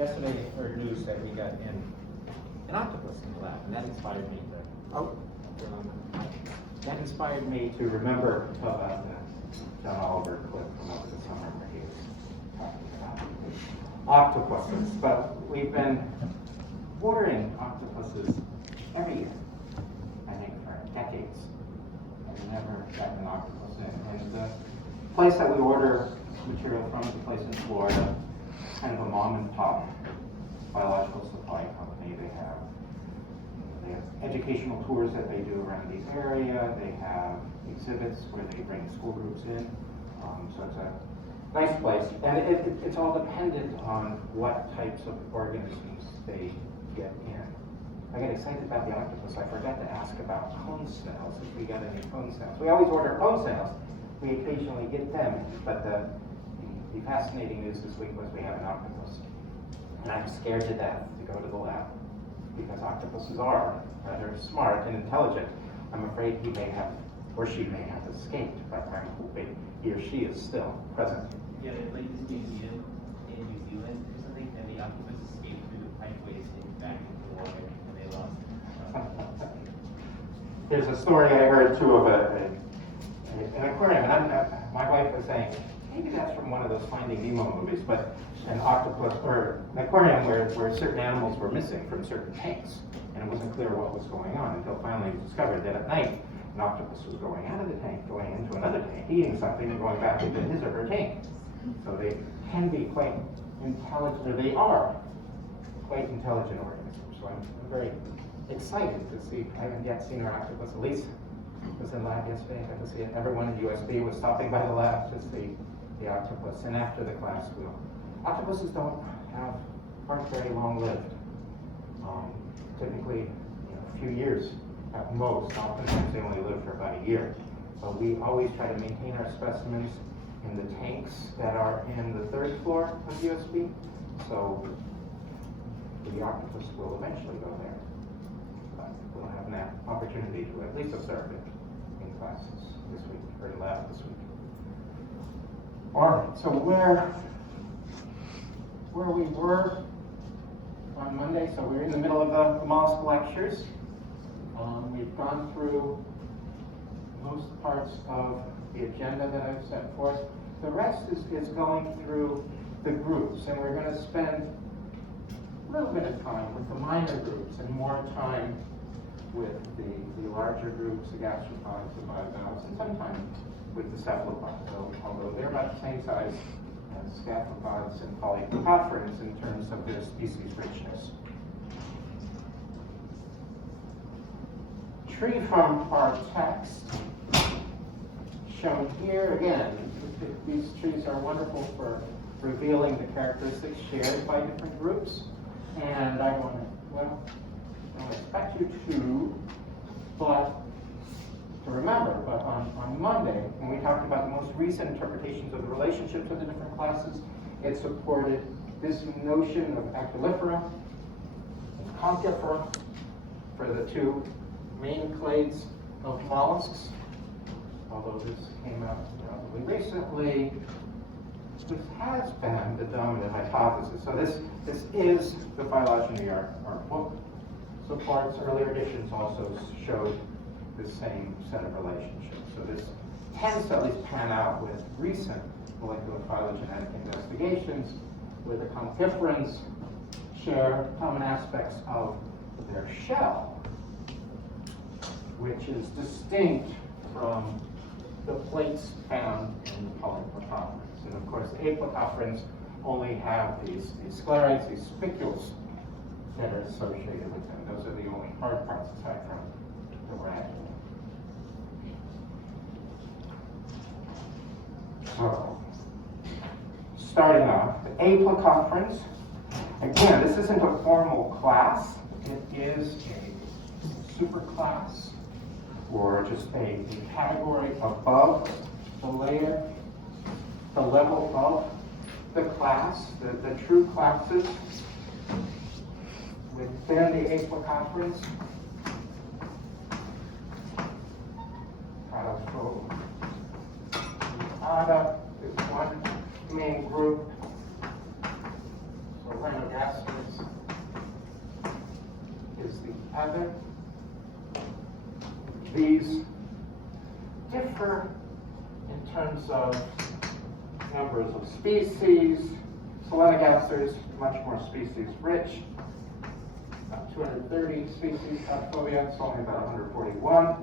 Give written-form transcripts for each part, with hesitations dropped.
yesterday I heard news that we got an octopus in the lab, and that inspired me that inspired me to remember about the John Oliver clip from over the summer where he was talking about octopuses. But we've been watering octopuses every year, I think, for decades, and we never got an octopus in. And the place that we order material from is a place in Florida, kind of a mom and pop biological supply company. They have educational tours that they do around the area. They have exhibits where they bring school groups in. So it's a nice place. And it's all dependent on what types of organisms they get in. I get excited about the octopus. I forgot to ask about cone snails, if we got any cone snails. We always order cone snails. We occasionally get them, but the fascinating news this week was we have an octopus. And I'm scared to death to go to the lab because octopuses are rather smart and intelligent. I'm afraid he may have, or she may have escaped, but I'm hoping he or she is still present. Yeah, there's like this museum in New Zealand or something, and the octopus escaped through the pipeways and back into the water, and they lost. There's a story I heard too of an aquarium, and my wife was saying, maybe that's from one of those Finding Nemo movies, but an octopus, or an aquarium where certain animals were missing from certain tanks, and it wasn't clear what was going on until finally it was discovered that at night, an octopus was going out of the tank, going into another tank, eating something, and going back into his or her tank. So they can be quite intelligent, or they are quite intelligent organisms. So I'm very excited to see. I haven't yet seen our octopus. Elise was in lab yesterday. I got to see it. Everyone in USB was stopping by the lab to see the octopus. And after the class, octopuses aren't very long-lived. Typically, a few years at most. Oftentimes they only live for about a year. So we always try to maintain our specimens in the tanks that are in the third floor of USB. So the octopus will eventually go there. But we'll have an opportunity to at least observe it in classes this week, or in lab this week. All right, so where we were on Monday, so we're in the middle of the mollusk lectures. We've gone through most parts of the agenda that I've set forth. The rest is going through the groups, and we're going to spend a little bit of time with the minor groups and more time with the larger groups, the gastropods, the bivalves, and sometimes with the cephalopods, although they're about the same size as scaphalopods and polyprophophorans in terms of their species richness. Tree from our text, shown here again. These trees are wonderful for revealing the characteristics shared by different groups. And I want to expect you to remember, but on Monday, when we talked about the most recent interpretations of the relationships of the different classes, it supported this notion of Actylifera and Conchifera for the two main clades of mollusks. Although this came out relatively recently, this has been the dominant hypothesis. So this is the phylogeny our book supports. Earlier editions also showed the same set of relationships. So this tends to at least pan out with recent molecular phylogenetic investigations, where the conchiferans share common aspects of their shell, which is distinct from the plates found in the polyprophophorans. And of course, the apopopherans only have these sclerites, these spicules that are associated with them. Those are the only hard parts aside from the rag. So, starting off, the apopopherans. Again, this isn't a formal class. It is a superclass, or just a category above the layer, the level of the class, the true classes within the apopopherans. Ada is one main group. So rhinogasters is the other. These differ in terms of numbers of species. Solenogasters, much more species rich. About 230 species. Cuttlefish, only about 141.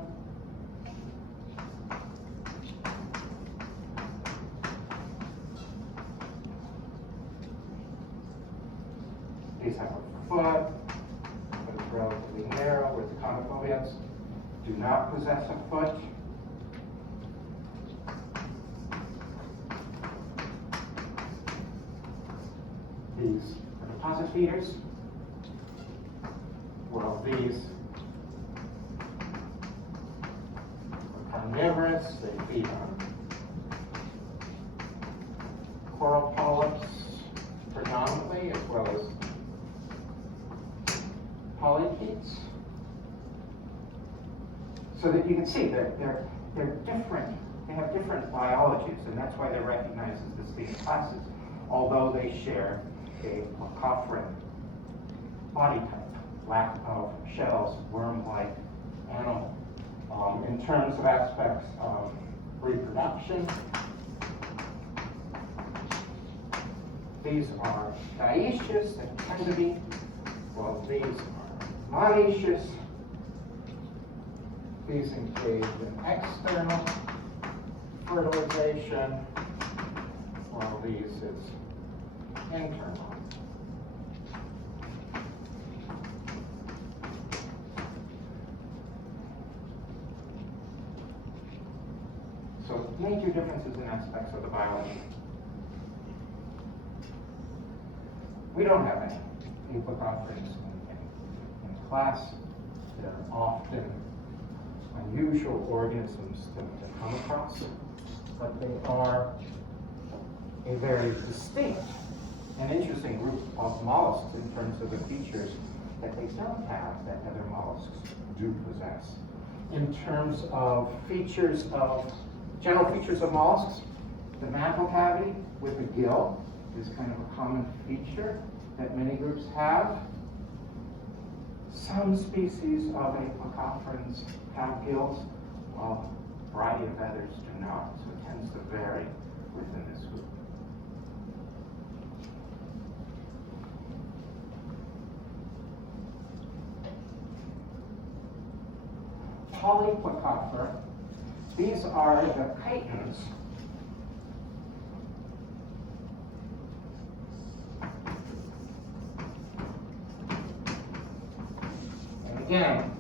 These have a foot, but it's relatively narrow, whereas the Coiling do not possess a foot. These are deposit feeders. Well, these are carnivorous. They feed on coral polyps predominantly, as well as polychaetes. So that you can see they're different. They have different biologies, and that's why they're recognized as distinct classes, although they share a macrophoran body type, lack of shells, worm-like animal. In terms of aspects of reproduction, these are dioecious and tend to be, well, these are monoecious. These engage in external fertilization, while these is internal. So major differences in aspects of the biology. We don't have any apocophorans in class. They're often unusual organisms to come across, but they are a very distinct and interesting group of mollusks in terms of the features that they don't have that other mollusks do possess. In terms of general features of mollusks, the mantle cavity with a gill is kind of a common feature that many groups have. Some species of apocophorans have gills, while a variety of others do not, so it tends to vary within this group. Polyplacophora, these are the chitons. And again,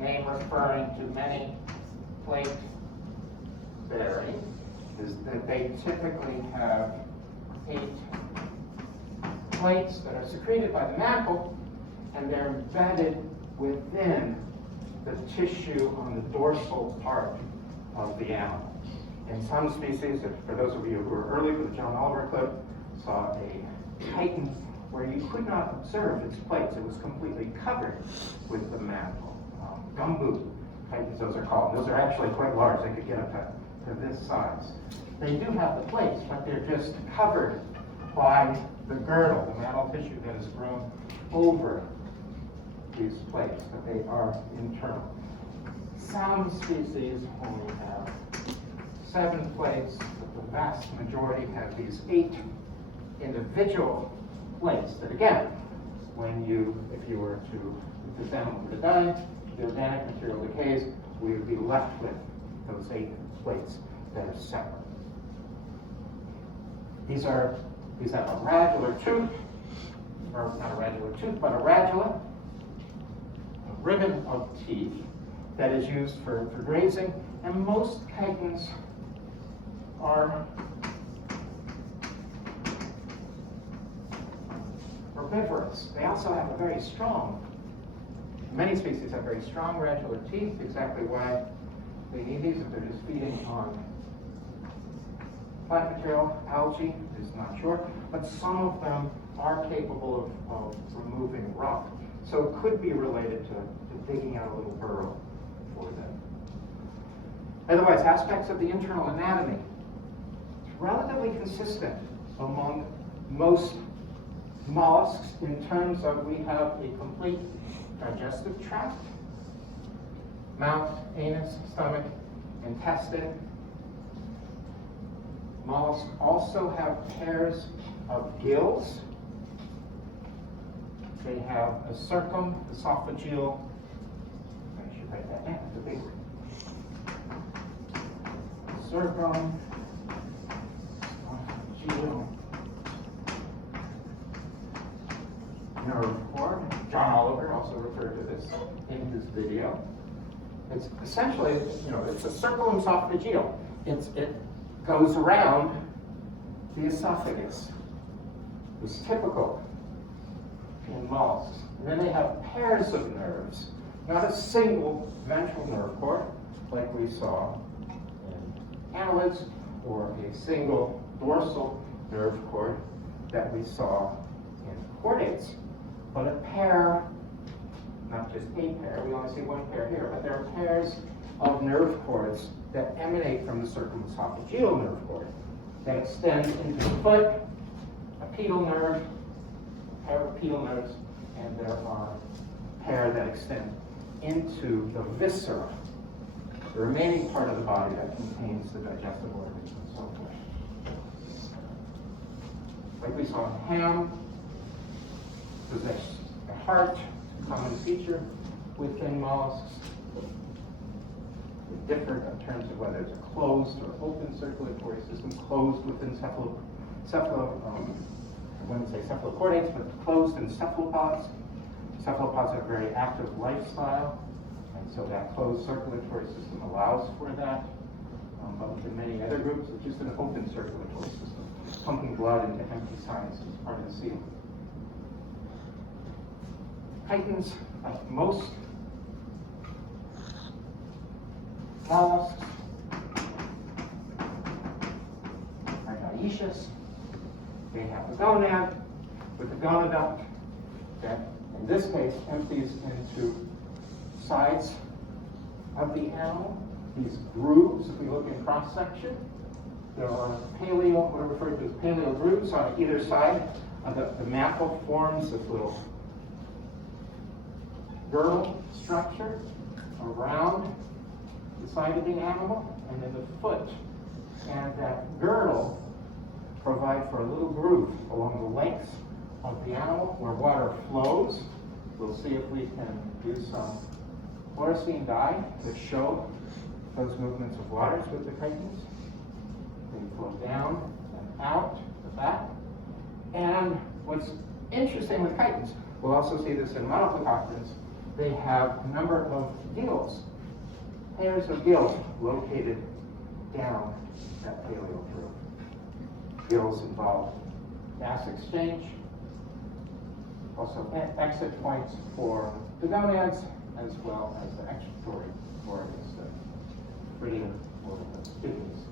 name referring to many plate bearing is that they typically have 8 plates that are secreted by the mantle, and they're embedded within the tissue on the dorsal part of the animal. In some species, for those of you who were early for the John Oliver clip, saw a chiton where you could not observe its plates. It was completely covered with the mantle. Gumboot chitons, those are called. Those are actually quite large. They could get up to this size. They do have the plates, but they're just covered by the girdle, the mantle tissue that has grown over these plates, but they are internal. Some species only have 7 plates, but the vast majority have these 8 individual plates that, again, if you were to, if this animal were to die, the organic material decays, we would be left with those 8 plates that are separate. These have a radular tooth, or not a radular tooth, but a radula, a ribbon of teeth that is used for grazing, and most chitons are herbivorous. They also have a very strong, many species have very strong radular teeth. Exactly why they need these, if they're just feeding on plant material, algae, is not sure, but some of them are capable of removing rock. So it could be related to digging out a little burrow for them. Otherwise, aspects of the internal anatomy, it's relatively consistent among most mollusks in terms of we have a complete digestive tract, mouth, anus, stomach, intestine. Mollusks also have pairs of gills. They have a circumesophageal, I should write that down, it's a big word. Circumesophageal nerve cord. John Oliver also referred to this in his video. It's essentially, it's a circumesophageal. It goes around the esophagus. It's typical in mollusks. And then they have pairs of nerves, not a single ventral nerve cord like we saw in annelids, or a single dorsal nerve cord that we saw in chordates, but a pair, not just a pair, we only see one pair here, but there are pairs of nerve cords that emanate from the circumesophageal nerve cord that extend into the foot, a pedal nerve, a pair of pedal nerves, and there are a pair that extend into the viscera, the remaining part of the body that contains the digestive organs and so forth. Like we saw in ham, possess the heart, a common feature within mollusks. They differ in terms of whether it's a closed or open circulatory system, closed within I wouldn't say cephalochordates, but closed in cephalopods. Cephalopods have a very active lifestyle, and so that closed circulatory system allows for that. But within many other groups, it's just an open circulatory system, pumping blood into empty sinuses as part of the ceiling. Chitons, like most mollusks, are dioecious. They have a gonad with a gonaduct that, in this case, empties into sides of the animal. These grooves, if we look in cross-section, there are paleo, what are referred to as paleo roots on either side. The mantle forms this little girdle structure around the side of the animal and then the foot. And that girdle provides for a little groove along the length of the animal where water flows. We'll see if we can do some fluorescein dye to show those movements of waters with the chitons. They flow down and out the back. And what's interesting with chitons, we'll also see this in monoplecoctons, they have a number of gills, pairs of gills located down that paleo groove. Gills involve gas exchange, also exit points for the gonads, as well as the excretory organs, the breeding or the kidneys.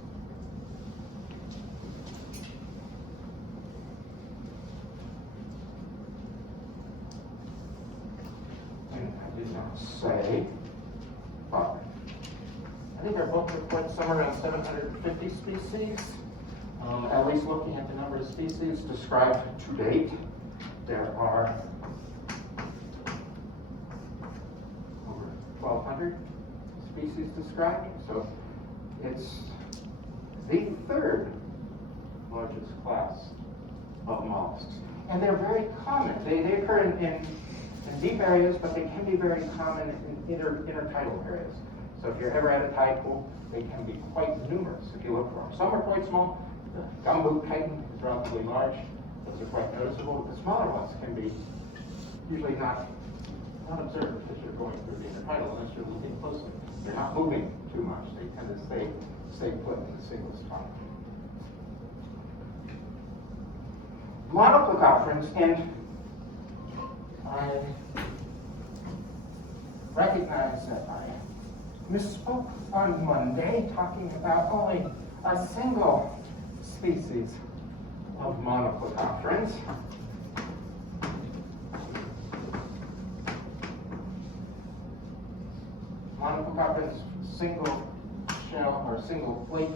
And I did not say, but I think our book reports somewhere around 750 species. At least looking at the number of species described to date, there are over 1,200 species described. So it's the third largest class of mollusks. And they're very common. They occur in deep areas, but they can be very common in intertidal areas. So if you're ever at a tide pool, they can be quite numerous if you look for them. Some are quite small. The gumboot chiton is relatively large. Those are quite noticeable. The smaller ones can be usually not observed as you're going through the intertidal unless you're looking closely. They're not moving too much. They tend to stay put in a single spot. Monoplecoctons, and I recognize that I misspoke on Monday talking about only a single species of monoplecoctons. Monoplecoctons, single shell or single plate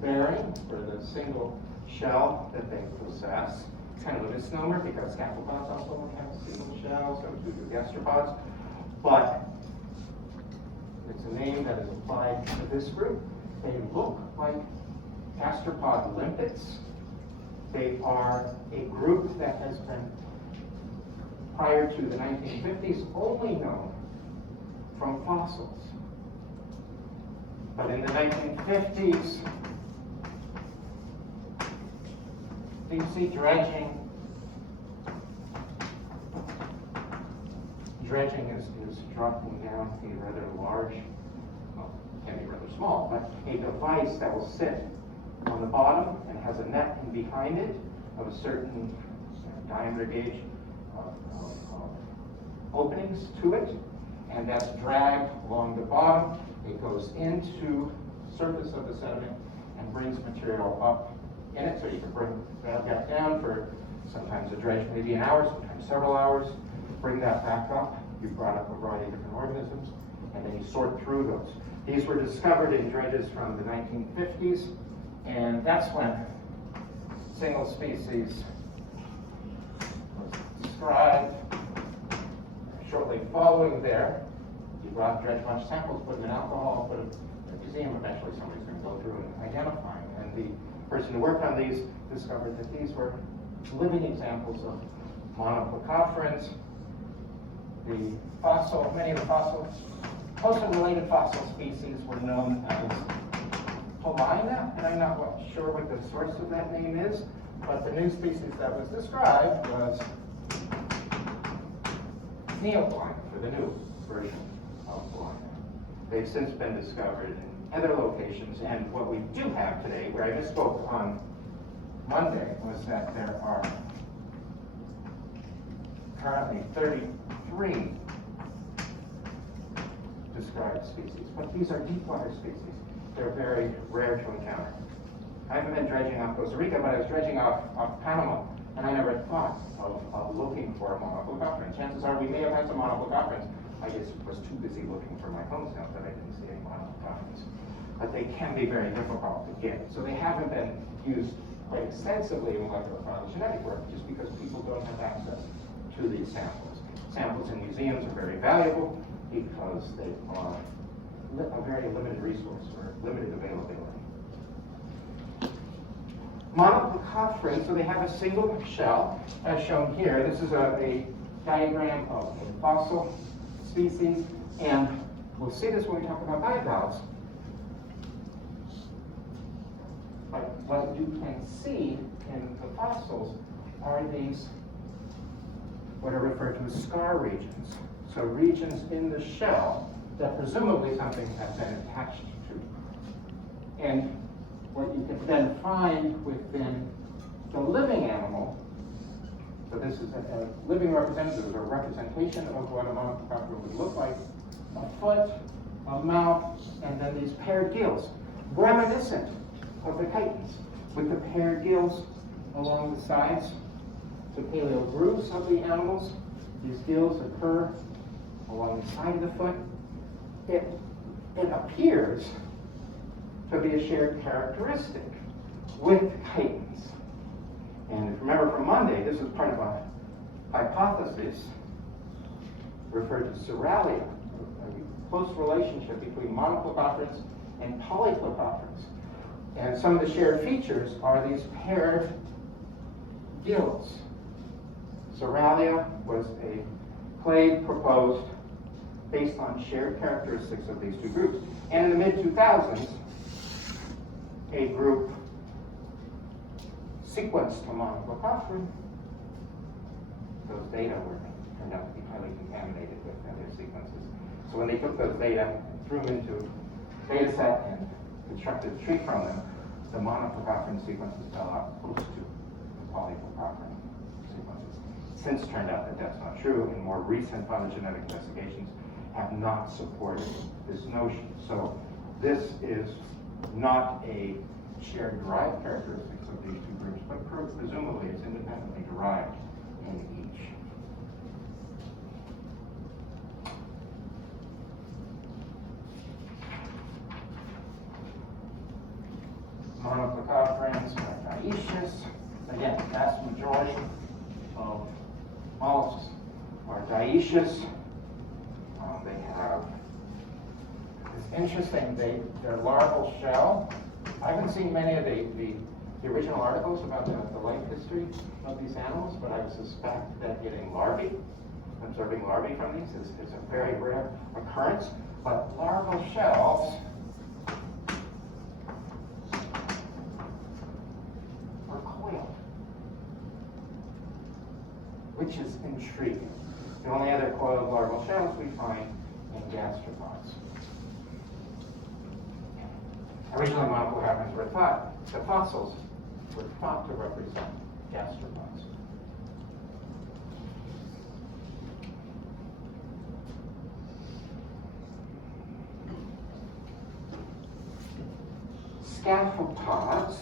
bearing for the single shell that they possess. kind of a misnomer because cephalopods also have a single shell, so do the gastropods. But it's a name that is applied to this group. They look like gastropod limpets. They are a group that has been, prior to the 1950s, only known from fossils. But in the 1950s, deep sea dredging. Dredging is dropping down a rather large, well, can be rather small, but a device that will sit on the bottom and has a net in behind it of a certain diameter gauge of openings to it, and that's dragged along the bottom. It goes into the surface of the sediment and brings material up in it, so you can bring that down for sometimes a dredge, maybe an hour, sometimes several hours. Bring that back up. You brought up a variety of different organisms, and then you sort through those. These were discovered in dredges from the 1950s, and that's when single species was described. Shortly following there, you brought dredge bunch samples, put them in alcohol, put them in a museum. Eventually somebody's going to go through and identify them. And the person who worked on these discovered that these were living examples of monoplecophorans. The fossil, many of the fossils, closely related fossil species were known as Papillae, and I'm not sure what the source of that name is, but the new species that was described was Neopaline, for the new version of Papillae. They've since been discovered in other locations, and what we do have today, where I misspoke on Monday, was that there are currently 33 described species, but these are deep water species. They're very rare to encounter. I haven't been dredging off Costa Rica, but I was dredging off Panama, and I never thought of looking for a monoplecophoran. Chances are we may have had some monoplecophorans. I just was too busy looking for my home snout that I didn't see any monoplecophorans. But they can be very difficult to get. So they haven't been used quite extensively in molecular phylogenetic work just because people don't have access to these samples. Samples in museums are very valuable because they are a very limited resource or limited availability. Monoplecophoran, so they have a single shell, as shown here. This is a diagram of a fossil species, and we'll see this when we talk about bivalves. But what you can see in the fossils are these, what are referred to as scar regions. So regions in the shell that presumably something has been attached to. And what you can then find within the living animal, so this is a living representative, or representation of what a monoplecophoran would look like, a foot, a mouth, and then these paired gills, reminiscent of the chitons, with the paired gills along the sides, the paleo grooves of the animals. These gills occur along the side of the foot. It appears to be a shared characteristic with chitons. And if you remember from Monday, this is part of a hypothesis referred to Cephalopods, a close relationship between monoplecophodans and polyplecophodans. And some of the shared features are these paired gills. Cephalopods was a clade proposed based on shared characteristics of these two groups. And in the mid-2000s, a group sequenced a monoplecophoran. Those data turned out to be highly contaminated with other sequences. So when they took those data and threw them into a data set and constructed a tree from them, the monoplecophoran sequences fell out close to the polyplecophoran sequences. Since turned out that that's not true, and more recent phylogenetic investigations have not supported this notion. So this is not a shared derived characteristics of these two groups, but presumably it's independently derived in each. Monoplecophodans are dioecious. Again, vast majority majority of mollusks are dioecious. They have, it's interesting, their larval shell. I haven't seen many of the original articles about the life history of these animals, but I would suspect that getting larvae, observing larvae from these is a very rare occurrence. But larval shells are coiled, which is intriguing. The only other coiled larval shells we find in gastropods. Originally, monocle happens were thought, the fossils were thought to represent gastropods. Cephalopods,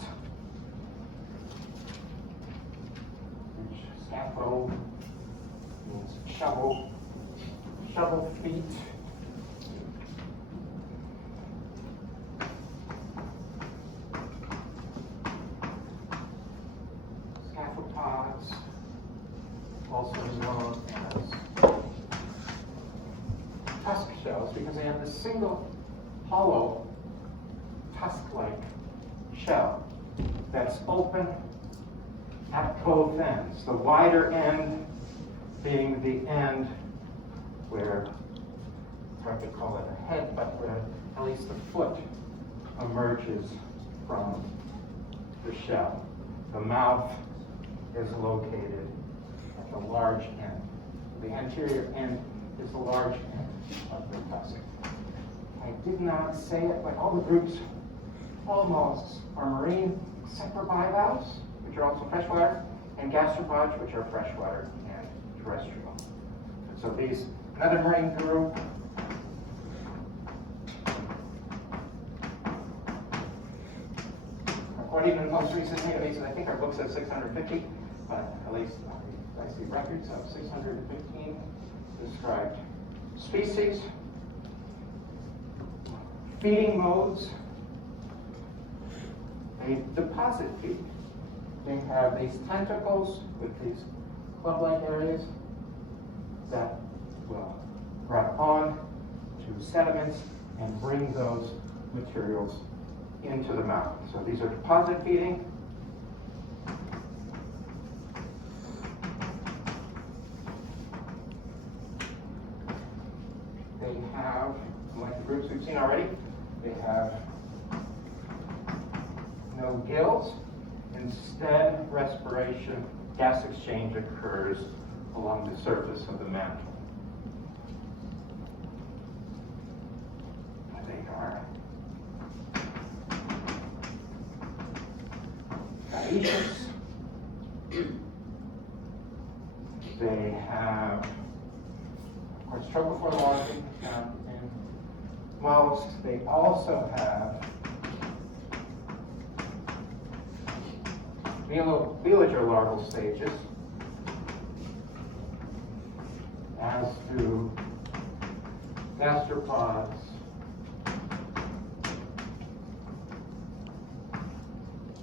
which scapho means shovel feet. Cephalopods, also known as tusk shells, because they have this single hollow tusk-like shell that's open at both ends. The wider end being the end where, it's hard to call it a head, but where at least the foot emerges from the shell. The mouth is located at the large end. The anterior end is the large end of the tusk. I did not say it, but all the groups, all mollusks are marine, except for bivalves, which are also freshwater, and gastropods, which are freshwater and terrestrial. So these, another marine group, according to the most recent databases, I think our book says 650, but at least I see records of 615 described species. Feeding modes. They deposit feed. They have these tentacles with these club-like areas that will grab on to sediments and bring those materials into the mouth. So these are deposit feeding. They have, like the groups we've seen already, they have no gills. Instead, respiration, gas exchange occurs along the surface of the mantle. They are dioecious. They have, of course, trophophore found in mollusks. They also have velager larval stages, as do gastropods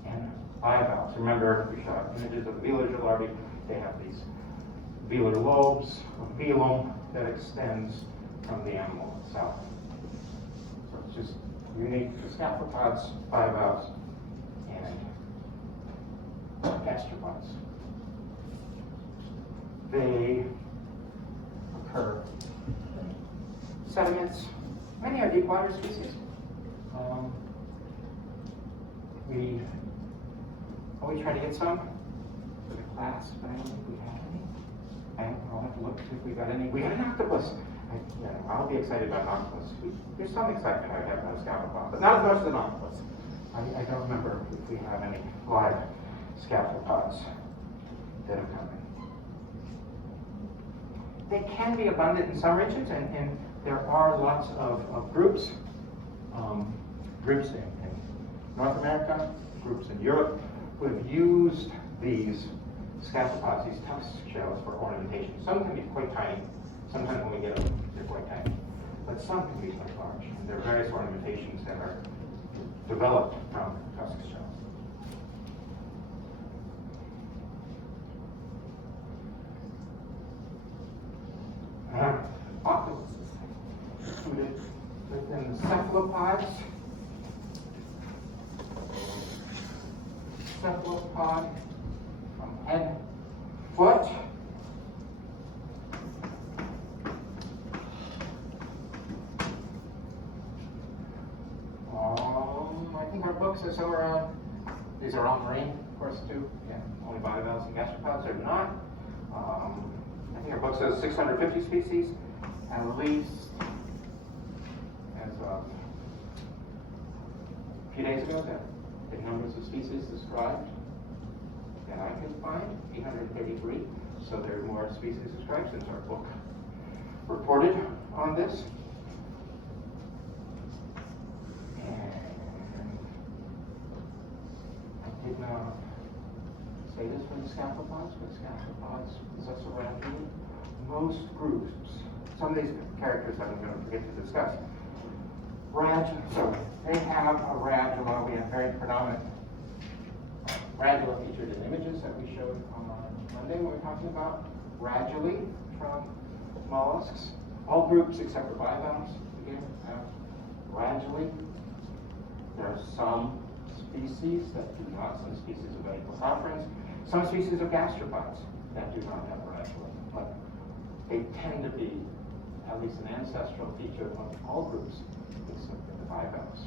and bivalves. Remember, we saw images of the velager larvae. They have these velar lobes, a velum that extends from the animal itself. So it's just unique to cephalopods, bivalves, and gastropods. They occur in sediments. Many are deep water species. We always try to get some for the class, but I don't think we have any. I'll have to look if we got any. We got an octopus. I'll be excited about an octopus. There's some excitement I have about a scaphalopod, but not as much as an octopus. I don't remember if we have any live cephalopods that have come in. They can be abundant in some regions, and there are lots of groups. Groups in North America, groups in Europe, who have used these cephalopods, these tusk shells, for ornamentation. Some can be quite tiny. Sometimes when we get them, they're quite tiny. But some can be quite large. And there are various ornamentations that are developed from tusk shells. cephalopods. Cephalopod from head, foot. I think our books are somewhere around, these are all marine, of course, too. Yeah, only bivalves and gastropods are not. I think our book says 650 species, at least, as of a few days ago, the numbers of species described that I can find, 833. So there are more species described since our book reported on this. I did not say this for the cephalopods, but cephalopods possess a range. Most groups, some of these characters I'm going to forget to discuss. So they have a radula. We have very predominant radula featured in images that we showed on Monday when we were talking about radulae from mollusks. All groups except for bivalves again have radulae. There are some species that do not, some species of ankylosaurians, some species of gastropods that do not have radulae, but they tend to be at least an ancestral feature of all groups except for the bivalves.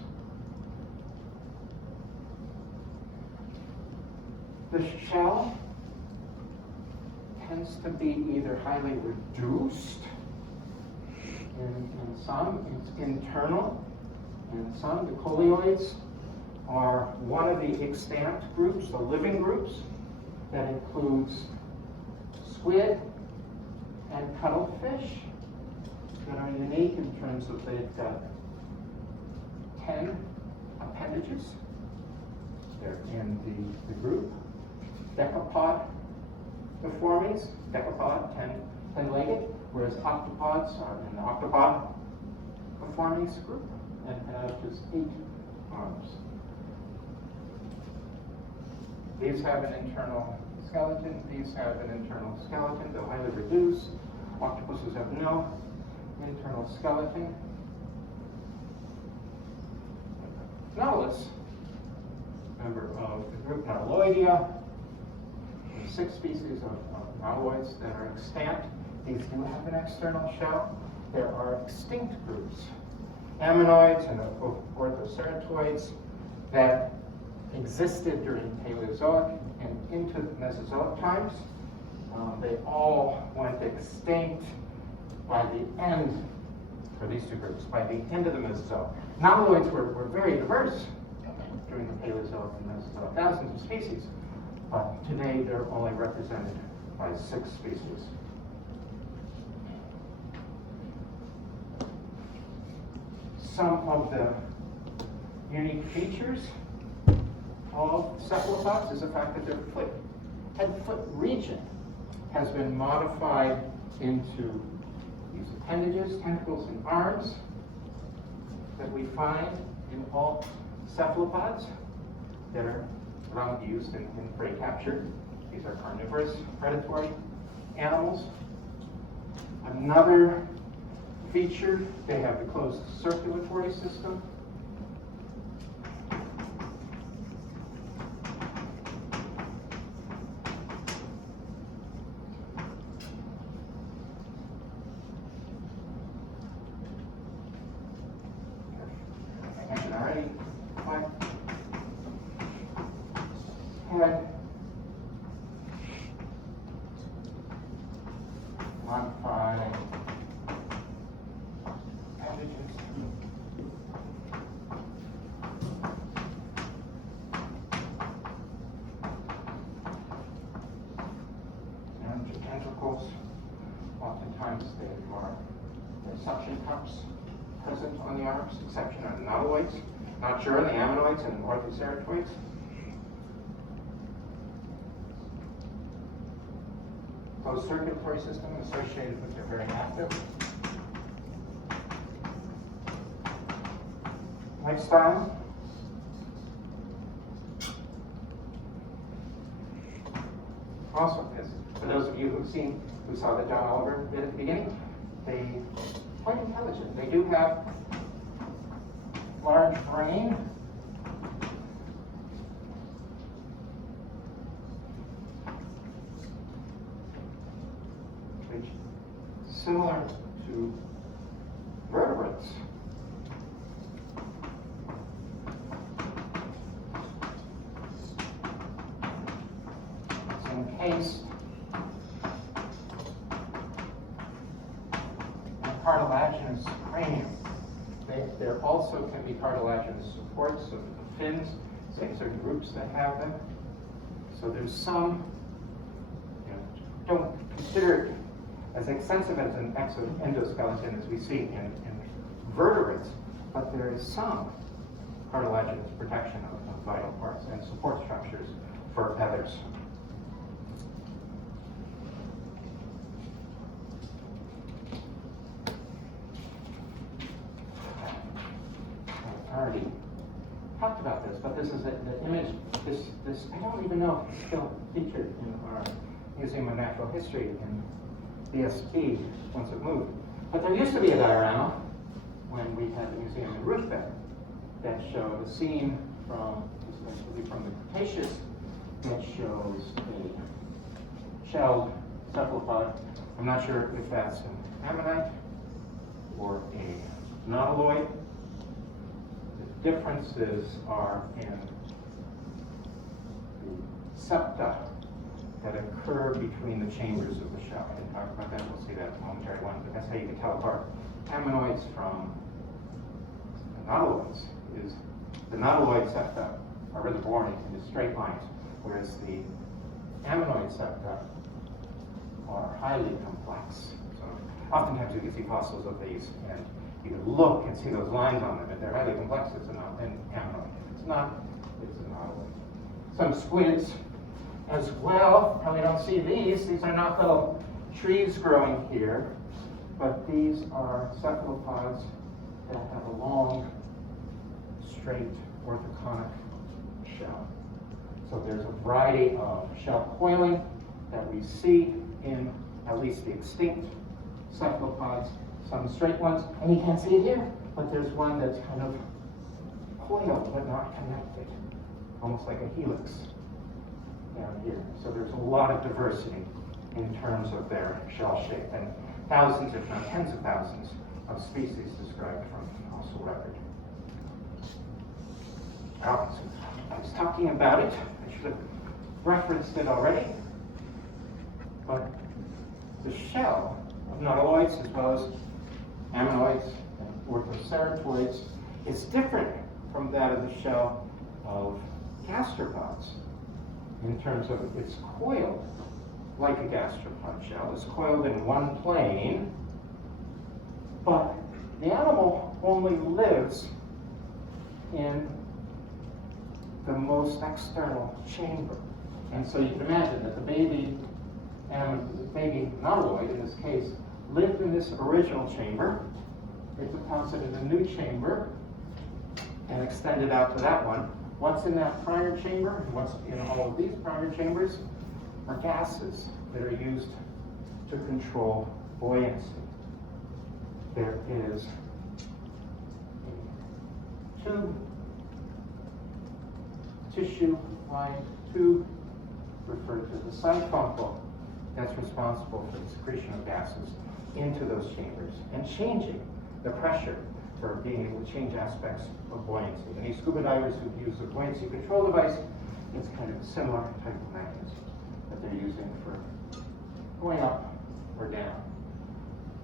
The shell tends to be either highly reduced, in some it's internal, in some the coleoids are one of the extant groups, the living groups, that includes squid and cuttlefish that are unique in terms of they've got 10 appendages. They're in the group. Decapod deformes, decapod, 10-legged, whereas octopods are in the octopod deformes group and have just 8 arms. These have an internal skeleton, these have an internal skeleton, they're highly reduced. Octopuses have no internal skeleton. Nautilus, member of the group Nautiloidea. There's 6 species of nautiloids that are extant. These do have an external shell. There are extinct groups, ammonoids and orthoceratoids, that existed during Paleozoic and into Mesozoic times. They all went extinct by the end, for these 2 groups, by the end of the Mesozoic. Nautiloids were very diverse during the Paleozoic and Mesozoic, thousands of species, but today they're only represented by 6 species. Some of the unique features of cephalopods is the fact that their head-foot region has been modified into these appendages, tentacles, and arms that we find in all cephalopods that are long used in prey capture. These are carnivorous, predatory animals. Another feature, they have the closed circulatory system. Tentacles, oftentimes there are suction cups present on the arms, exception are the nautiloids, not sure on the ammonoids and orthoceratoids. Closed circulatory system associated with they're very active. Lifestyle. Also, for those of you who saw the John Oliver bit at the beginning, they quite intelligent. They do have large brain. Which is similar to vertebrates. It's encased in a cartilaginous cranium. There also can be cartilaginous supports of the fins. Say certain groups that have them. So there's some, don't consider it as extensive as an endoskeleton as we see in vertebrates, but there is some cartilaginous protection of vital parts and support structures for others. I already talked about this, but this is the image. This I don't even know if it's still featured in our Museum of Natural History in BSB once it moved. But there used to be a diorama when we had the museum in Ruthven that showed a scene from the Cretaceous that shows a shelled cephalopod. I'm not sure if that's an ammonite or a nautiloid. The differences are in the septa that occur between the chambers of the shell. I didn't talk about that, we'll see that momentarily, but that's how you can tell apart ammonoids from the nautiloids. Is the nautiloid septa are really born into straight lines, whereas the ammonoid septa are highly complex. So oftentimes you can see fossils of these, and you can look and see those lines on them. If they're highly complex, it's an ammonoid. If it's not, it's a nautiloid. Some squids as well. Probably don't see these. These are not little trees growing here, but these are cephalopods that have a long, straight, orthoconic shell. So there's a variety of shell coiling that we see in at least the extinct cephalopods, some straight ones, and you can't see it here, but there's one that's kind of coiled but not connected, almost like a helix down here. So there's a lot of diversity in terms of their shell shape, and thousands, if not tens of thousands, of species described from fossil record. Oh, so I was talking about it. I should have referenced it already, but the shell of nautiloids, as well as ammonoids and orthoceratoids, is different from that of the shell of gastropods in terms of it's coiled like a gastropod shell. It's coiled in one plane, but the animal only lives in the most external chamber. And so you can imagine that the baby nautiloid, in this case, lived in this original chamber. It deposited a new chamber and extended out to that one. What's in that prior chamber, and what's in all of these prior chambers, are gases that are used to control buoyancy. There is a tissue-lined tube referred to as the siphuncle that's responsible for the secretion of gases into those chambers and changing the pressure for being able to change aspects of buoyancy. Any scuba divers who use a buoyancy control device, it's kind of a similar type of mechanism that they're using for going up or down.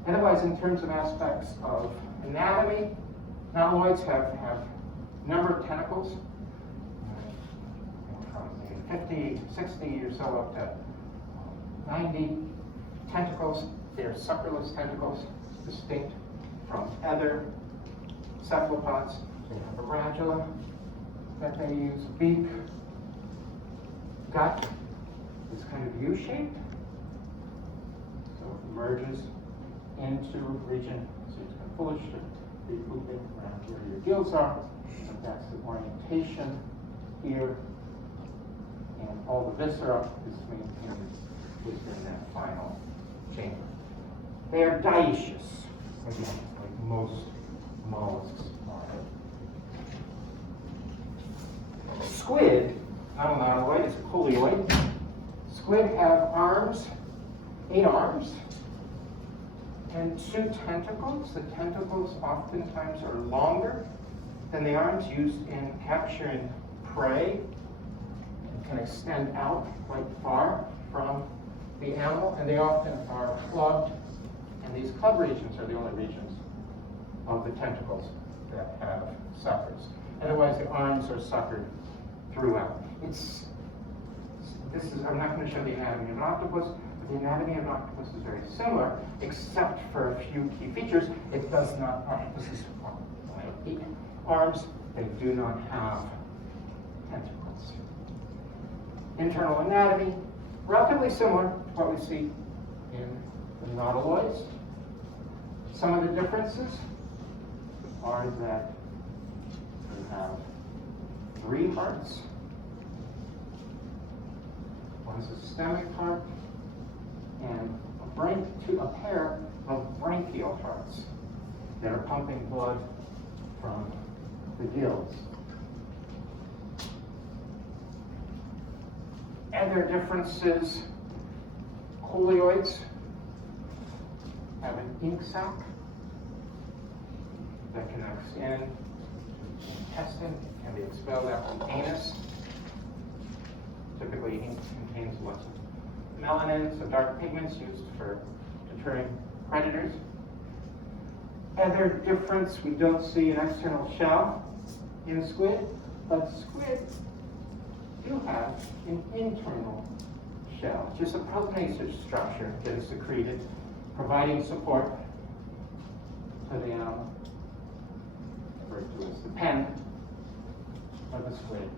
Otherwise, in terms of aspects of anatomy, nautiloids have a number of tentacles, from maybe 50, 60 or so up to 90 tentacles. They're suckerless tentacles, distinct from other cephalopods. They have a radula that they use, beak, gut is kind of U-shaped. So it merges into region, so it's kind of foolish to be looping around where your gills are. But that's the orientation here. And all the viscera is maintained within that final chamber. They are dioecious, again, like most mollusks are. Squid, not a nautiloid, it's a coleoid. Squid have arms, 8 arms, and 2 tentacles. The tentacles oftentimes are longer than the arms, used in capturing prey, and can extend out quite far from the animal, and they often are clubbed, and these club regions are the only regions of the tentacles that have suckers. Otherwise, the arms are suckered throughout. I'm not going to show the anatomy of an octopus, but the anatomy of an octopus is very similar, except for a few key features. It does not, octopuses have 8 arms, they do not have tentacles. Internal anatomy, relatively similar to what we see in the nautiloids. Some of the differences are that we have 3 hearts. One is a systemic heart, and a pair of branchial hearts that are pumping blood from the gills. Other differences, coleoids have an ink sac that connects in the intestine, can be expelled out the anus. Typically, ink contains lots of melanin, so dark pigments used for deterring predators. Other difference, we don't see an external shell in squid, but squid do have an internal shell, just a proteinaceous structure that is secreted, providing support to the animal, referred to as the pen of the squid.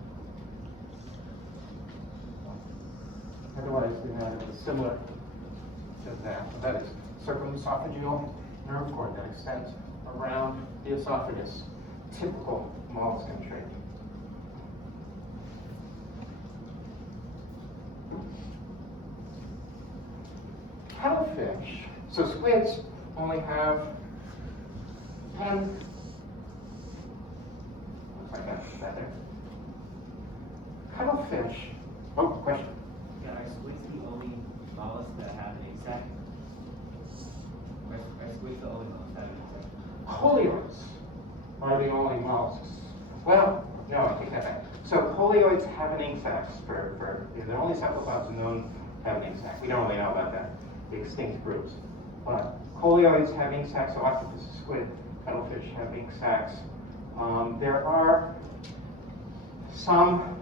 Otherwise, the anatomy is similar to that. That is circumesophageal nerve cord that extends around the esophagus, typical molluscan trait. Cuttlefish. So squids only have 10. Looks like that's better. Cuttlefish. Oh, question. Yeah, are squids the only mollusks that have an egg sac? Are squids the only mollusks that have an egg sac? Coleoids are the only mollusks. Well, no, I take that back. So coleoids have an ink sacs they're the only cephalopods known to have an ink sac. We don't really know about that, the extinct groups. But coleoids have ink sacs, so octopus, squid, cuttlefish have ink sacs. There are some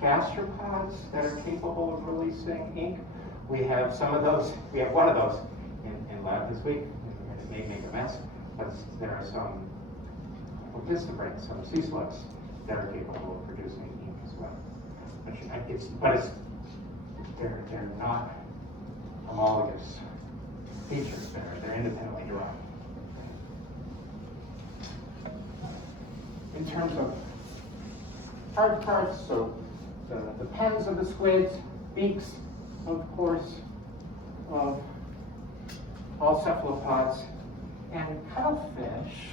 gastropods that are capable of releasing ink. We have some of those, we have one of those in lab this week, and it may make a mess, but there are some Posteriors, some sea slugs that are capable of producing ink as well. They're not homologous features, they're independently derived. In terms of hard parts, so the pens of the squids, beaks, of course, of all cephalopods, and cuttlefish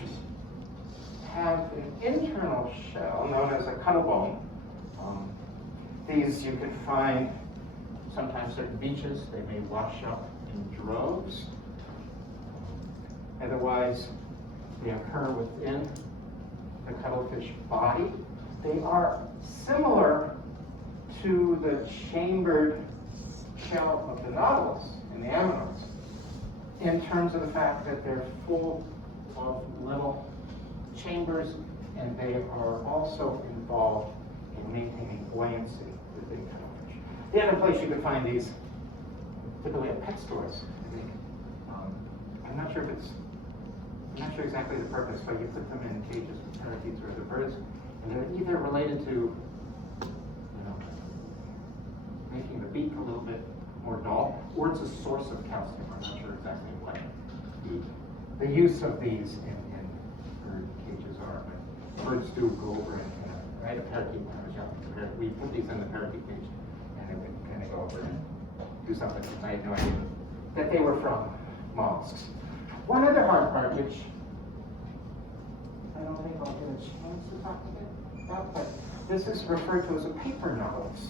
have an internal shell known as a cuttlebone. These you can find sometimes at beaches. They may wash up in droves. Otherwise, they occur within the cuttlefish body. They are similar to the chambered shell of the nautilus and the ammonits in terms of the fact that they're full of little chambers, and they are also involved in maintaining buoyancy within cuttlefish. The other place you could find these, typically at pet stores, I think. I'm not sure exactly the purpose, but you put them in cages with parakeets or other birds, and they're either related to, making the beak a little bit more dull, or it's a source of calcium. I'm not sure exactly what the use of these in bird cages are, but birds do go over it. I had a parakeet when I was young. We put these in the parakeet cage, and they would kind of go over and do something. I had no idea that they were from mollusks. One other hard part, which I don't think I'll get a chance to talk about, but This is referred to as a paper nodules.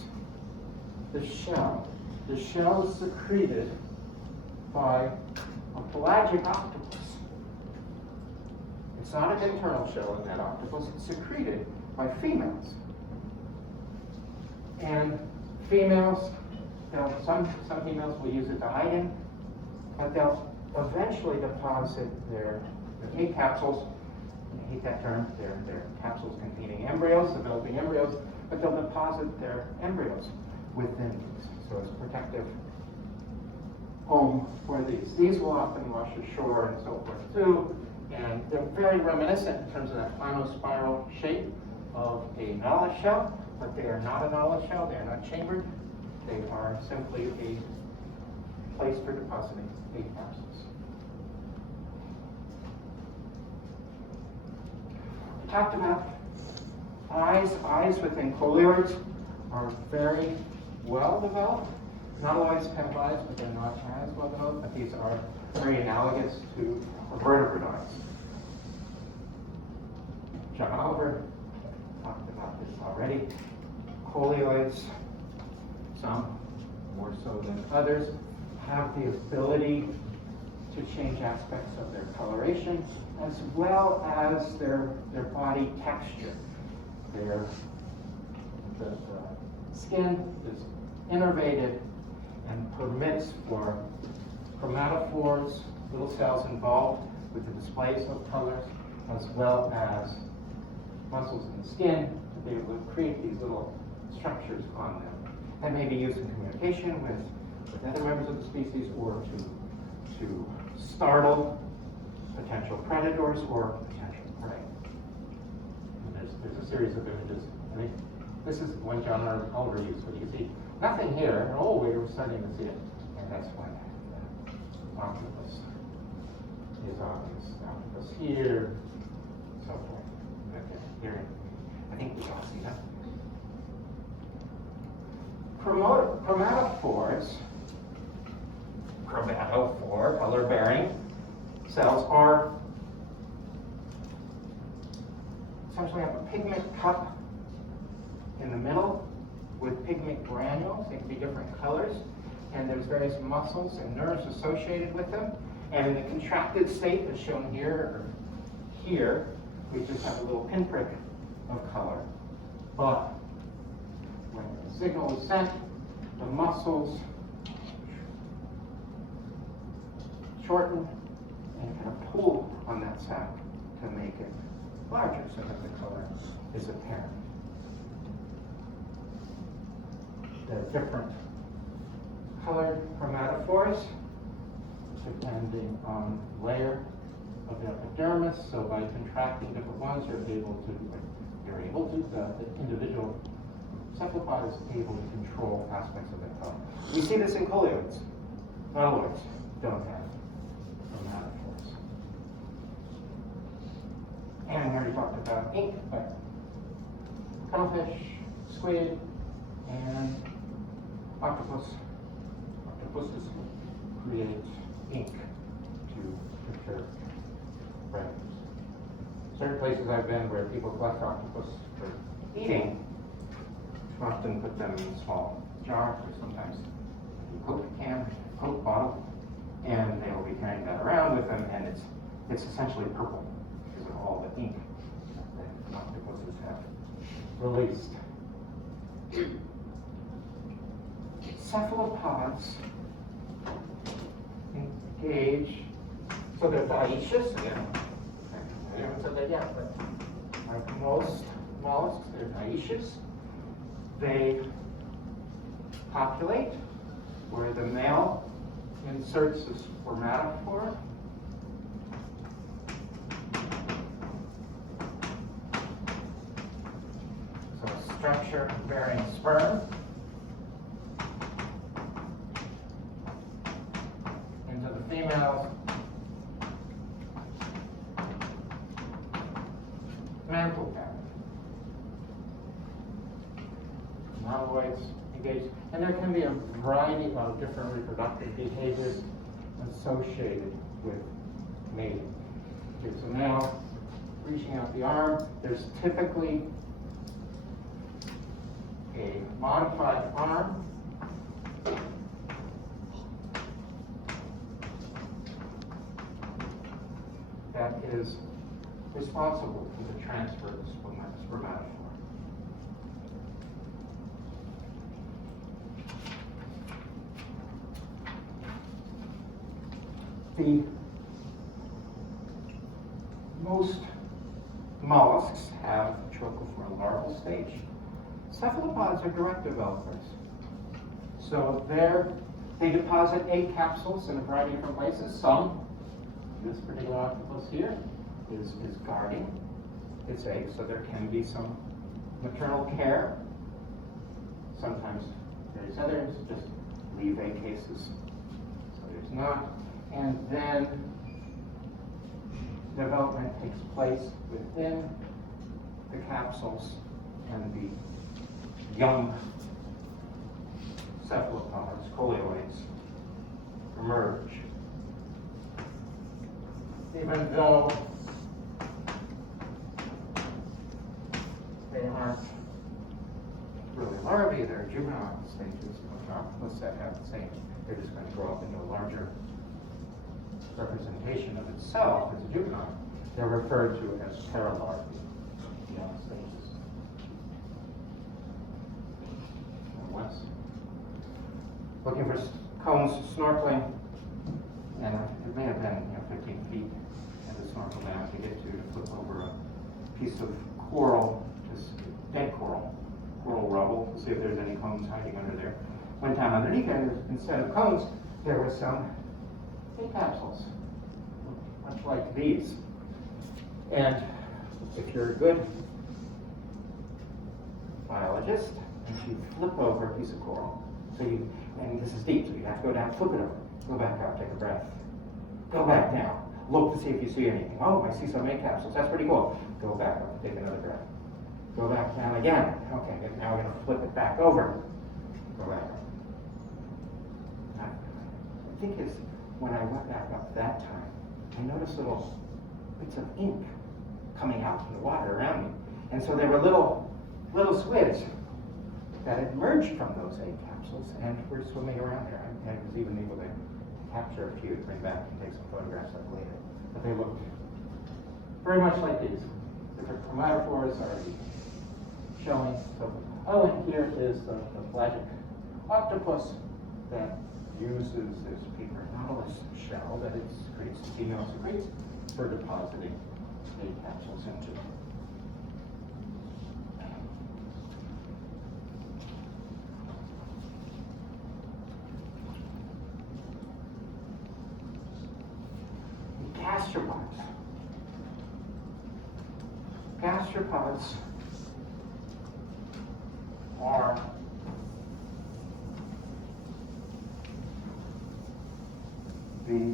The shell. The shell is secreted by a pelagic octopus. It's not an internal shell in that octopus, it's secreted by females. And females, some females will use it to hide in, but they'll eventually deposit their egg capsules. I hate that term, their capsules containing embryos, developing embryos, but they'll deposit their embryos within these. So it's a protective home for these. These will often wash ashore and so forth too, and they're very reminiscent in terms of that plano-spiral shape of a nautilus shell, but they are not a nautilus shell, they are not chambered, they are simply a place for depositing egg capsules. We talked about eyes. Eyes within coleoids are very well developed. Not always have eyes, but they're not as well developed, but these are very analogous to vertebrates. John Oliver talked about this already. Coleoids, some more so than others, have the ability to change aspects of their coloration as well as their body texture. The skin is innervated and permits for chromatophores, little cells involved with the displays of colors, as well as muscles in the skin to be able to create these little structures on them. That may be used in communication with other members of the species or to startle potential predators or potential prey. And there's a series of images. I think this is one John Oliver used, but you can see nothing here. Oh, we're starting to see it. And that's when the octopus is obvious. Octopus here, so forth. Okay, here. I think we all see that. Chromatophores, chromatophore, color-bearing cells are essentially have a pigment cup in the middle with pigment granules. They can be different colors, and there's various muscles and nerves associated with them. And in the contracted state, as shown here or here, we just have a little pinprick of color. But when the signal is sent, the muscles shorten and kind of pull on that sac to make it larger so that the color is apparent. There are different colored chromatophores depending on layer of the epidermis. So by contracting different ones, the individual cephalopod is able to control aspects of the color. We see this in coleoids. Nautiloids don't have chromatophores. And I already talked about ink, but cuttlefish, squid, and octopuses create ink to preserve predators. Certain places I've been where people collect octopus for eating, often put them in small jars or sometimes a Coke can, a Coke bottle, and they'll be carrying that around with them, and it's essentially purple because of all the ink that the octopuses have released. Cephalopods engage, so they're dioecious again. I haven't said that yet, but like most mollusks, they're dioecious. They copulate, where the male inserts a spermatophore. So a structure-bearing sperm into the female's mantle cavity. Nautiloids engage, and there can be a variety of different reproductive behaviors associated with mating. Here's a male reaching out the arm. There's typically a modified arm that is responsible for the transfer of spermatophore. The most mollusks have trochophore larval stage. Cephalopods are direct developers. So they deposit egg capsules in a variety of different places. Some, this particular octopus here, is guarding its eggs, so there can be some maternal care. Sometimes there's others, just leave egg cases. So there's not. And then development takes place within the capsules, and the young cephalopods, coleoids, emerge. Even though they aren't really larvae, they're juvenile stages of octopus that have the same, they're just going to grow up into a larger representation of itself as a juvenile. They're referred to as paralarvae, young stages. Once looking for cones snorkeling, and it may have been 15 feet at the snorkel down to get to flip over a piece of coral, just dead coral rubble, to see if there's any cones hiding under there. Went down underneath there, instead of cones, there were some egg capsules, much like these. And if you're a good biologist, and you flip over a piece of coral, and this is deep, so you have to go down, flip it over, go back out, take a breath, go back down, look to see if you see anything. Oh, I see some egg capsules, that's pretty cool. Go back up, take another breath. Go back down again. Okay, now we're going to flip it back over. Go back up. I think it's when I went back up that time, I noticed little bits of ink coming out from the water around me. And so there were little squids that had emerged from those egg capsules and were swimming around there. I was even able to capture a few to bring back and take some photographs of later. But they looked very much like these. Different chromatophores are showing. So, and here is the Pelagic Octopus that uses this paper nautilus shell that it secretes, the female secretes, for depositing egg capsules into. Gastropods. Gastropods are the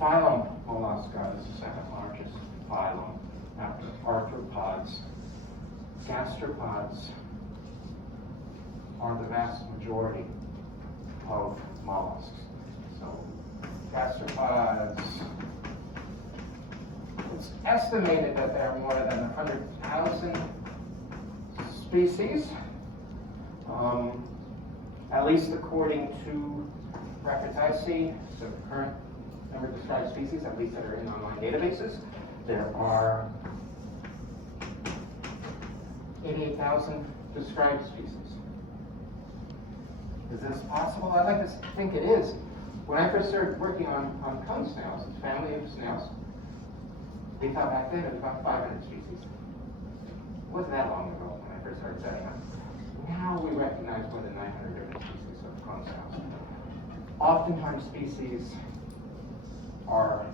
phylum Mollusca is the second largest phylum after arthropods. Gastropods are the vast majority of mollusks. So gastropods, it's estimated that there are more than 100,000 species, at least according to records I see, so current number of described species, at least that are in online databases. There are 88,000 described species. Is this possible? I'd like to think it is. When I first started working on cone snails, it's a family of snails, we thought back then it was about 500 species. It wasn't that long ago when I first started studying them. Now we recognize more than 900 different species of cone snails. Oftentimes species are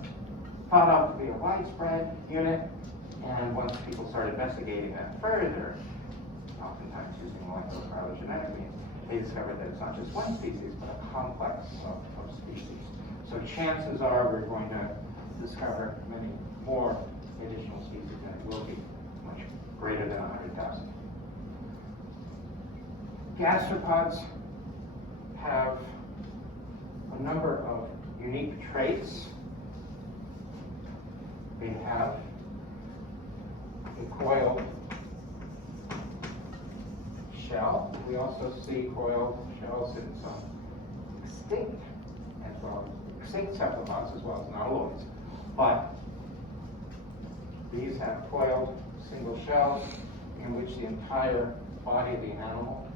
thought of to be a widespread unit, and once people start investigating that further, oftentimes using molecular phylogenetic, they discover that it's not just one species, but a complex of species. So chances are we're going to discover many more additional species, and it will be much greater than 100,000. Gastropods have a number of unique traits. They have a coiled shell. We also see coiled shells in some extinct, as well as extinct cephalopods, as well as nautiloids. But these have coiled single shells in which the entire body of the animal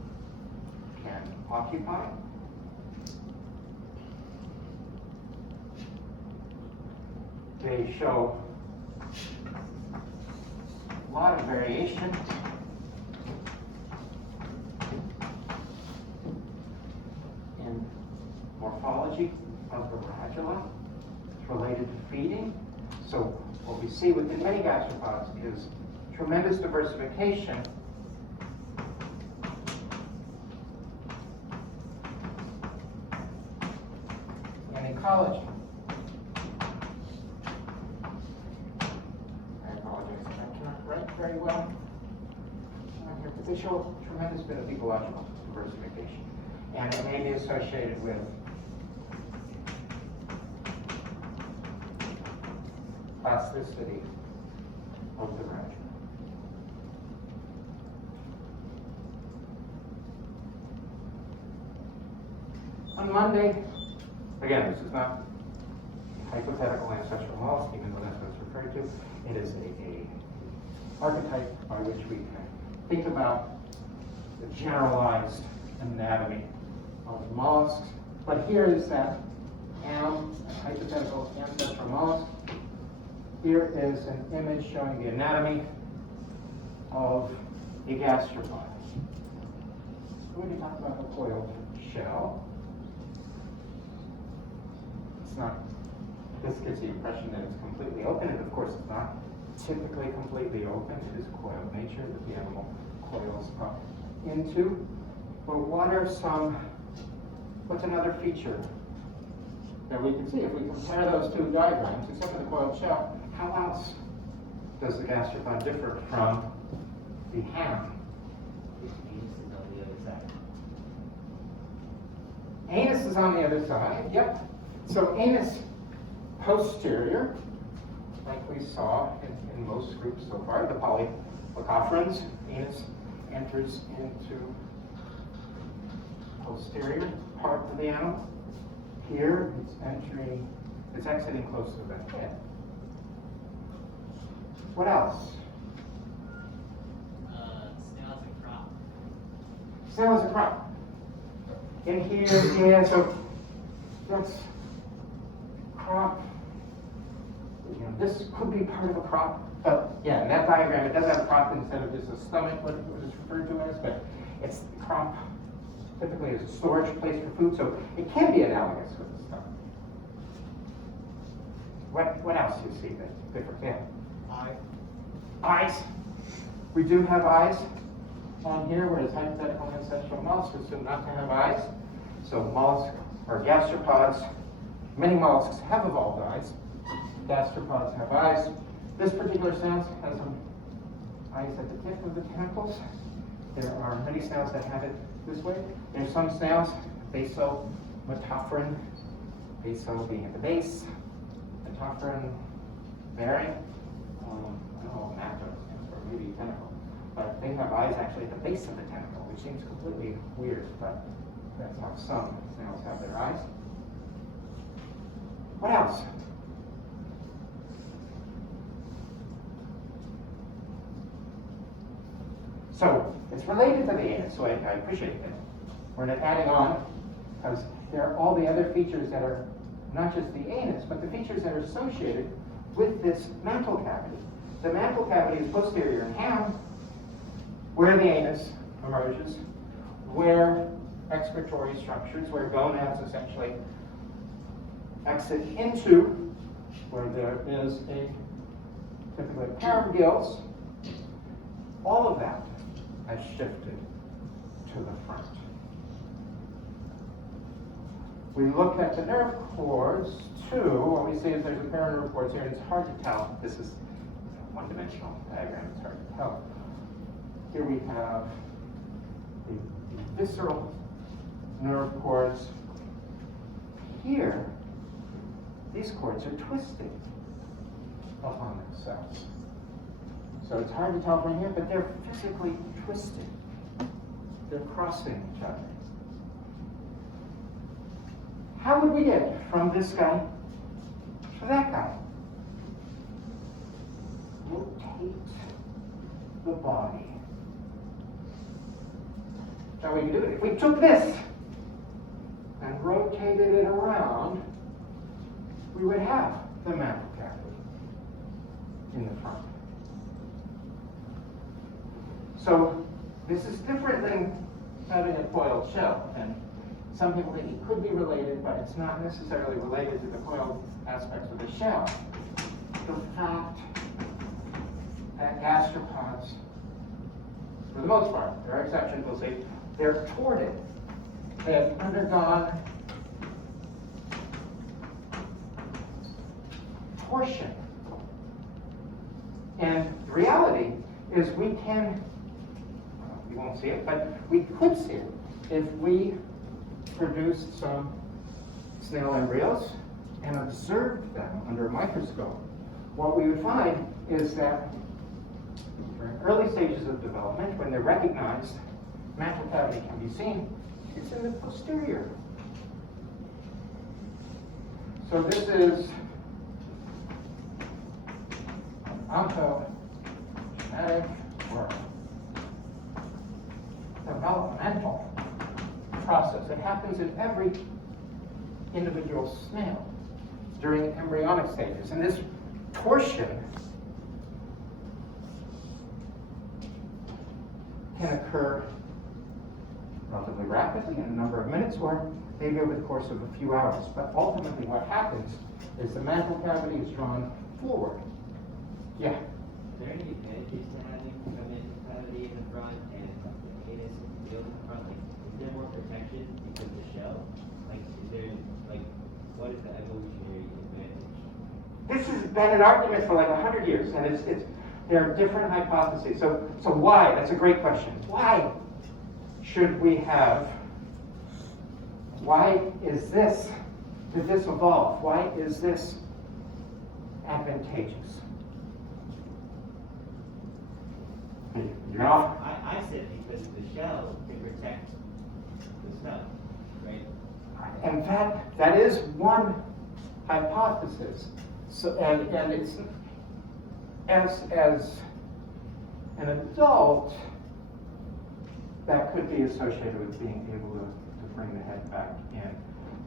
can occupy. They show a lot of variation in morphology of the radula. It's related to feeding. So what we see within many gastropods is tremendous diversification in ecology. I apologize, I cannot write very well here, but they show a tremendous bit of ecological diversification. And it may be associated with plasticity of the radula. On Monday, again, this is not hypothetical ancestral mollusk, even though that's what it's referred to. It is a archetype by which we can think about the generalized anatomy of mollusks. But here is that hypothetical ancestral mollusk. Here is an image showing the anatomy of a gastropod. We're going to talk about the coiled shell. It's not, this gives the impression that it's completely open, and of course it's not typically completely open. It is coiled nature that the animal coils up into. But what's another feature that we can see? If we compare those two diagrams, except for the coiled shell, how else does the gastropod differ from the ham? Anus is on the other side, yep. So anus posterior, like we saw in most groups so far, the polylocophorans, anus enters into posterior part of the animal. Here it's exiting close to the head. What else? Snail's a crop. Snail is a crop. In here, yeah, so that's crop. You know, this could be part of a crop. But yeah, in that diagram, it does have a crop instead of just a stomach, what it's referred to as, but it's the crop typically is a storage place for food, so it can be analogous with the stomach. What else do you see that's different? Yeah. Eyes. We do have eyes on here, whereas hypothetical ancestral mollusks assume not to have eyes. So mollusks or gastropods, many mollusks have evolved eyes. Gastropods have eyes. This particular snail has some eyes at the tip of the tentacles. There are many snails that have it this way. There's some snails, basometophoran, baso being at the base, metophoran bearing. I don't know what macro stands for, maybe tentacle. But they have eyes actually at the base of the tentacle, which seems completely weird, but that's how some snails have their eyes. What else? So it's related to the anus, so I appreciate that. We're not adding on, because there are all the other features that are not just the anus, but the features that are associated with this mantle cavity. The mantle cavity is posterior in ham, where the anus emerges, where excretory structures, where gonads essentially exit into, where there is typically a pair of gills. All of that has shifted to the front. We look at the nerve cords too. What we see is there's a pair of nerve cords here, and it's hard to tell. This is a one-dimensional diagram, it's hard to tell. Here we have the visceral nerve cords. Here, these cords are twisted upon themselves. So it's hard to tell from here, but they're physically twisted. they're crossing each other. How would we get from this guy to that guy? Rotate the body. Now we can do it. If we took this and rotated it around, we would have the mantle cavity in the front. So this is different than having a coiled shell. And some people think it could be related, but it's not necessarily related to the coiled aspects of the shell. The fact that gastropods, for the most part, there are exceptions, we'll see, they're torted. They have undergone torsion. And the reality is we can, we won't see it, but we could see it if we produced some snail embryos and observed them under a microscope. What we would find is that during early stages of development, when they're recognized, mantle cavity can be seen, it's in the posterior. So this is ontogenetic or developmental process. It happens in every individual snail during embryonic stages. And this torsion can occur relatively rapidly in a number of minutes or maybe over the course of a few hours. But ultimately what happens is the mantle cavity is drawn forward. Yeah? Is there any advantages to having a mantle cavity in the front and the anus and the in the front? Like, is there more protection because of the shell? Like, is there, like, what is the evolutionary advantage? This has been an argument for like 100 years, and there are different hypotheses. So why? That's a great question. Why should we have? Why is this? Did this evolve? Why is this advantageous? You know? I said because the shell can protect the smell, right? And that is one hypothesis. So and it's as an adult, that could be associated with being able to bring the head back in.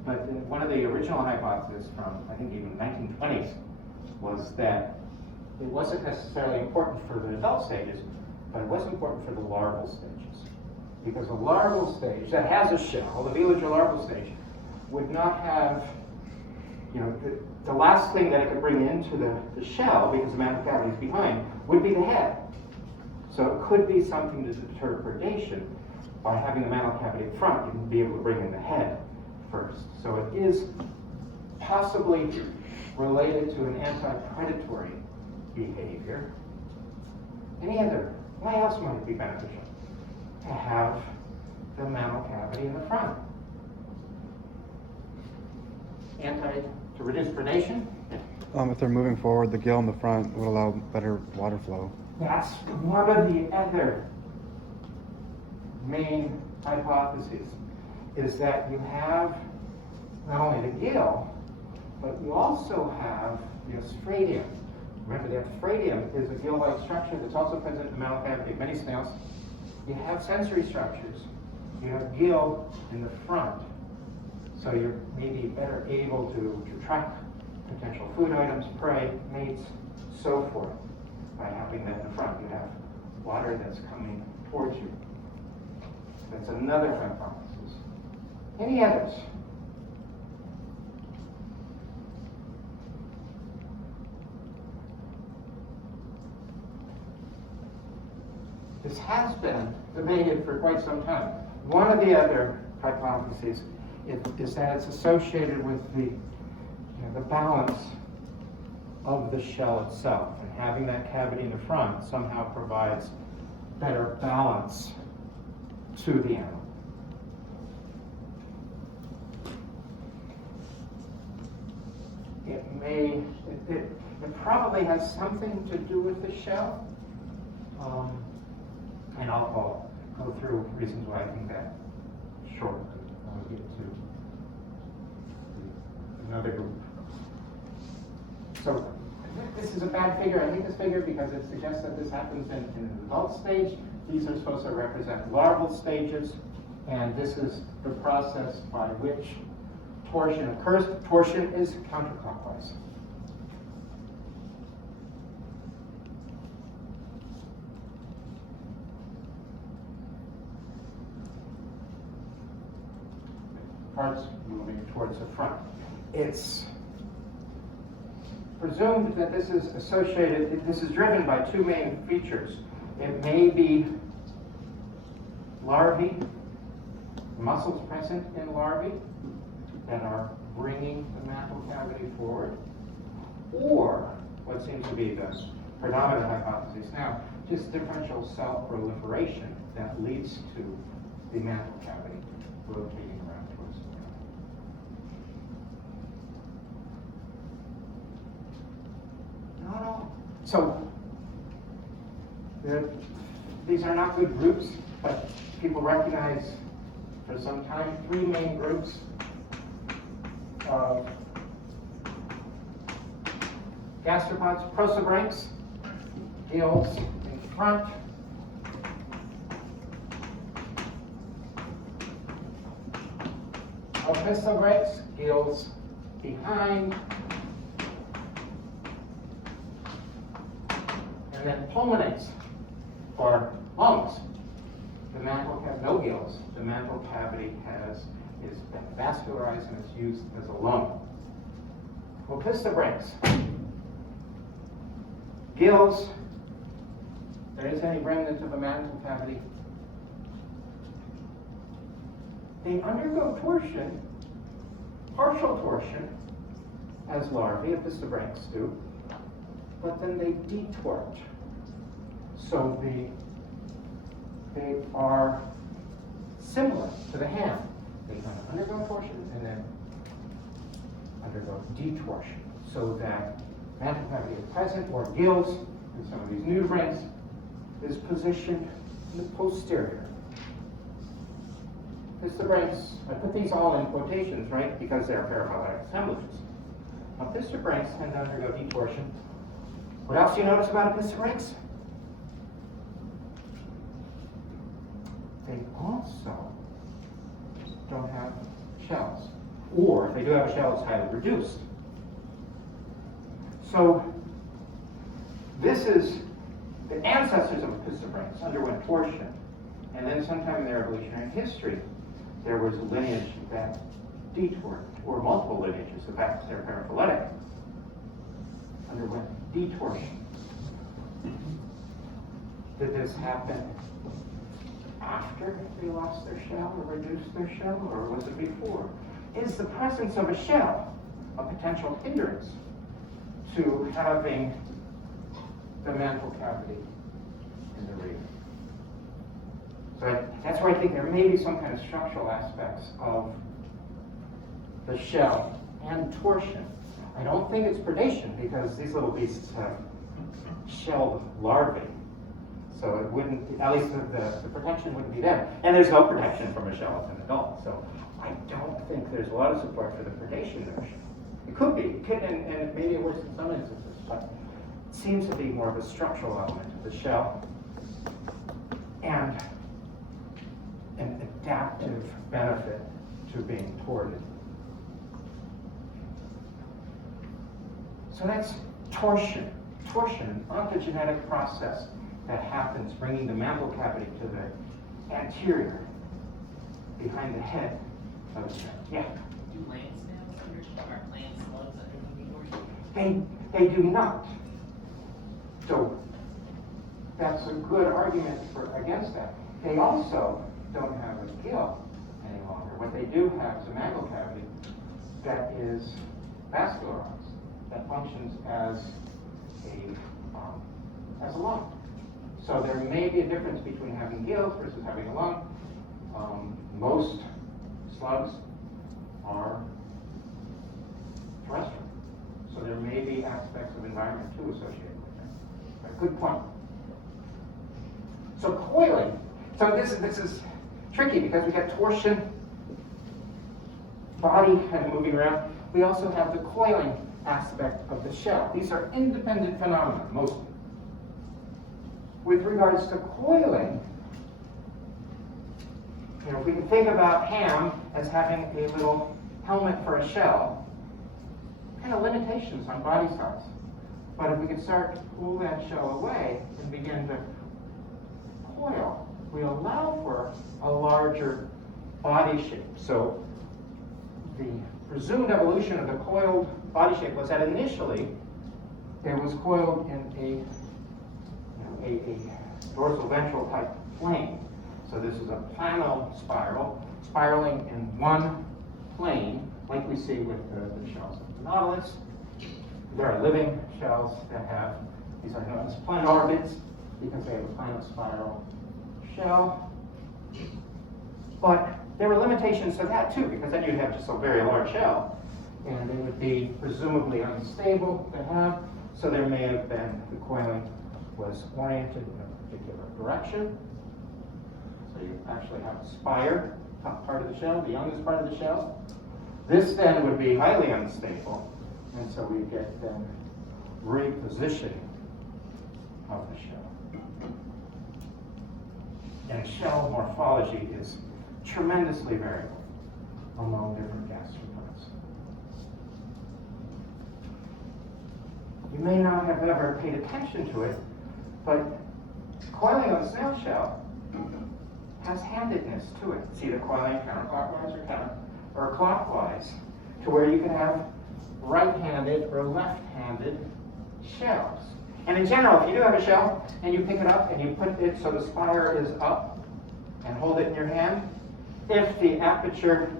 But one of the original hypotheses from, I think, even the 1920s was that it wasn't necessarily important for the adult stages, but it was important for the larval stages. Because the larval stage that has a shell, the velager larval stage, would not have, the last thing that it could bring into the shell, because the mantle cavity is behind, would be the head. So it could be something to deter predation. By having the mantle cavity in front, you can be able to bring in the head first. So it is possibly related to an anti-predatory behavior. Why else might it be beneficial to have the mantle cavity in the front? To reduce predation? If they're moving forward, the gill in the front would allow better water flow. That's one of the other main hypotheses, is that you have not only the gill, but you also have the ostradium. Remember, the ostradium is a gill-like structure that's also present in the mantle cavity of many snails. You have sensory structures. You have gill in the front, so you're maybe better able to track potential food items, prey, mates, so forth. By having that in the front, you have water that's coming towards you. That's another hypothesis. Any others? This has been debated for quite some time. One of the other hypotheses is that it's associated with the balance of the shell itself, and having that cavity in the front somehow provides better balance to the animal. It probably has something to do with the shell, and I'll go through reasons why I think that shortly. I'll get to another group. So this is a bad figure. I hate this figure because it suggests that this happens in an adult stage. These are supposed to represent larval stages, and this is the process by which torsion occurs. Torsion is counterclockwise. Parts moving towards the front. It's presumed that this is associated, this is driven by two main features. It may be larvae, muscles present in larvae that are bringing the mantle cavity forward, or what seems to be the predominant hypothesis now, just differential cell proliferation that leads to the mantle cavity rotating around towards the front. Not all. So, these are not good groups, but people recognize for some time three main groups of gastropods: Prosobrites, gills in front, Posteriors, gills behind, and then pulmonates, or lungs. The mantle has no gills. The mantle cavity is vascularized and it's used as a lung. Posteriors, gills. There is any remnant of a mantle cavity. They undergo torsion, partial torsion, as larvae, Posteriors do, but then they detort. So they are similar to the hand. They kind of undergo torsion and then undergo detorsion, so that mantle cavity is present, or gills, in some of these nudibranchs, is positioned in the posterior. Posteriors, I put these all in quotations, right, because they're paraphyletic assemblages. Now, Posteriors tend to undergo detorsion. What else do you notice about Posteriors? They also don't have shells, or if they do have a shell, it's highly reduced. So this is the ancestors of Posteriors underwent torsion, and then sometime in their evolutionary history, there was a lineage that detorted, or multiple lineages, in fact, they're paraphyletic, underwent detorsion. Did this happen after they lost their shell or reduced their shell, or was it before? Is the presence of a shell a potential hindrance to having the mantle cavity in the reef? So that's where I think there may be some kind of structural aspects of the shell and torsion. I don't think it's predation, because these little beasts have shelled larvae. So it wouldn't, at least the protection wouldn't be there. And there's no protection from a shell as an adult. So I don't think there's a lot of support for the predation notion. It could be, it could, and maybe it works in some instances, but it seems to be more of a structural element of the shell and an adaptive benefit to being torted. So that's torsion. Torsion, an ontogenetic process that happens, bringing the mantle cavity to the anterior, behind the head of the shell. Yeah? Do land snails are land slugs undergo detorsion? They do not. So that's a good argument against that. They also don't have a gill any longer. What they do have is a mantle cavity that is vascularized, that functions as a lung. So there may be a difference between having gills versus having a lung. Most slugs are terrestrial. So there may be aspects of environment too associated with that. But good point. So coiling. So this is tricky because we got torsion, body kind of moving around. We also have the coiling aspect of the shell. These are independent phenomena, mostly. With regards to coiling, you know, if we can think about ham as having a little helmet for a shell, kind of limitations on body size. But if we can start to pull that shell away and begin to coil, we allow for a larger body shape. So the presumed evolution of the coiled body shape was that initially it was coiled in a dorsal ventral type plane. So this is a plano spiral, spiraling in one plane, like we see with the shells of the nautilus. There are living shells that have, these are known as planorids because they have a plano spiral shell. But there were limitations to that too, because then you'd have just a very large shell, and it would be presumably unstable to have. So there may have been, the coiling was oriented in a particular direction. So you actually have a spire, top part of the shell, the youngest part of the shell. This then would be highly unstable, and so we get then repositioning of the shell. And shell morphology is tremendously variable among different gastropods. You may not have ever paid attention to it, but coiling of the snail shell has handedness to it. See the coiling counterclockwise or clockwise, to where you can have right-handed or left-handed shells. And in general, if you do have a shell and you pick it up and you put it so the spire is up and hold it in your hand, if the aperture,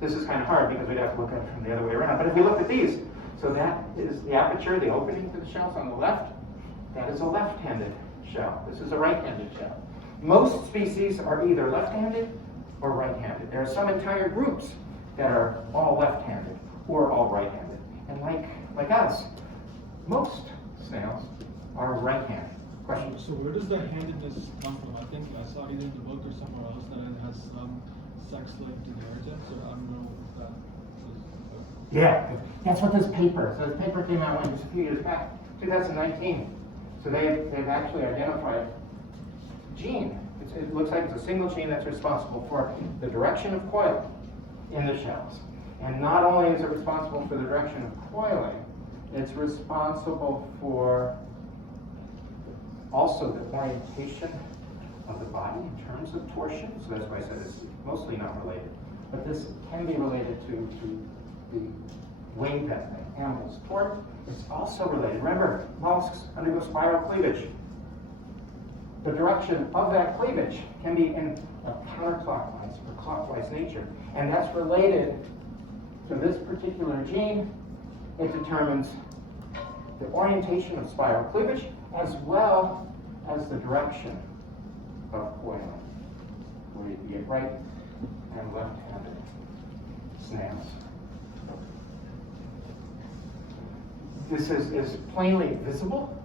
this is kind of hard because we'd have to look at it from the other way around, but if we look at these, so that is the aperture, the opening to the shells on the left, that is a left-handed shell. This is a right-handed shell. Most species are either left-handed or right-handed. There are some entire groups that are all left-handed or all right-handed. And like us, most snails are right-handed. Question? So where does the handedness come from? I think I saw either in the book or somewhere else that it has some sex-linked inheritance, or I don't know if that was... Yeah, that's what this paper, so this paper came out just a few years back, 2019. So they've actually identified a gene. It looks like it's a single gene that's responsible for the direction of coiling in the shells. And not only is it responsible for the direction of coiling, it's responsible for also the orientation of the body in terms of torsion. So that's why I said it's mostly not related. But this can be related to the wing that the animals tort. It's also related. Remember, mollusks undergo spiral cleavage. The direction of that cleavage can be in a counterclockwise or clockwise nature. And that's related to this particular gene. It determines the orientation of spiral cleavage as well as the direction of coiling, where you get right and left-handed snails. This is plainly visible,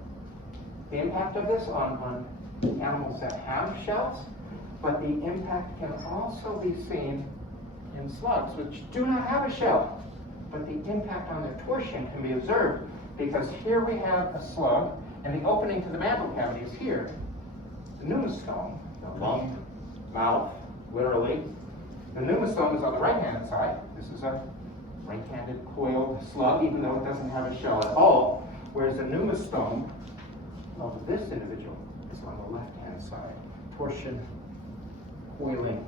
the impact of this on animals that have shells, but the impact can also be seen in slugs, which do not have a shell. But the impact on their torsion can be observed, because here we have a slug, and the opening to the mantle cavity is here. The pneumostome, the lung, mouth, literally. The pneumostome is on the right-hand side. This is a right-handed coiled slug, even though it doesn't have a shell at all, whereas the pneumostome of this individual is on the left-hand side. Torsion, coiling,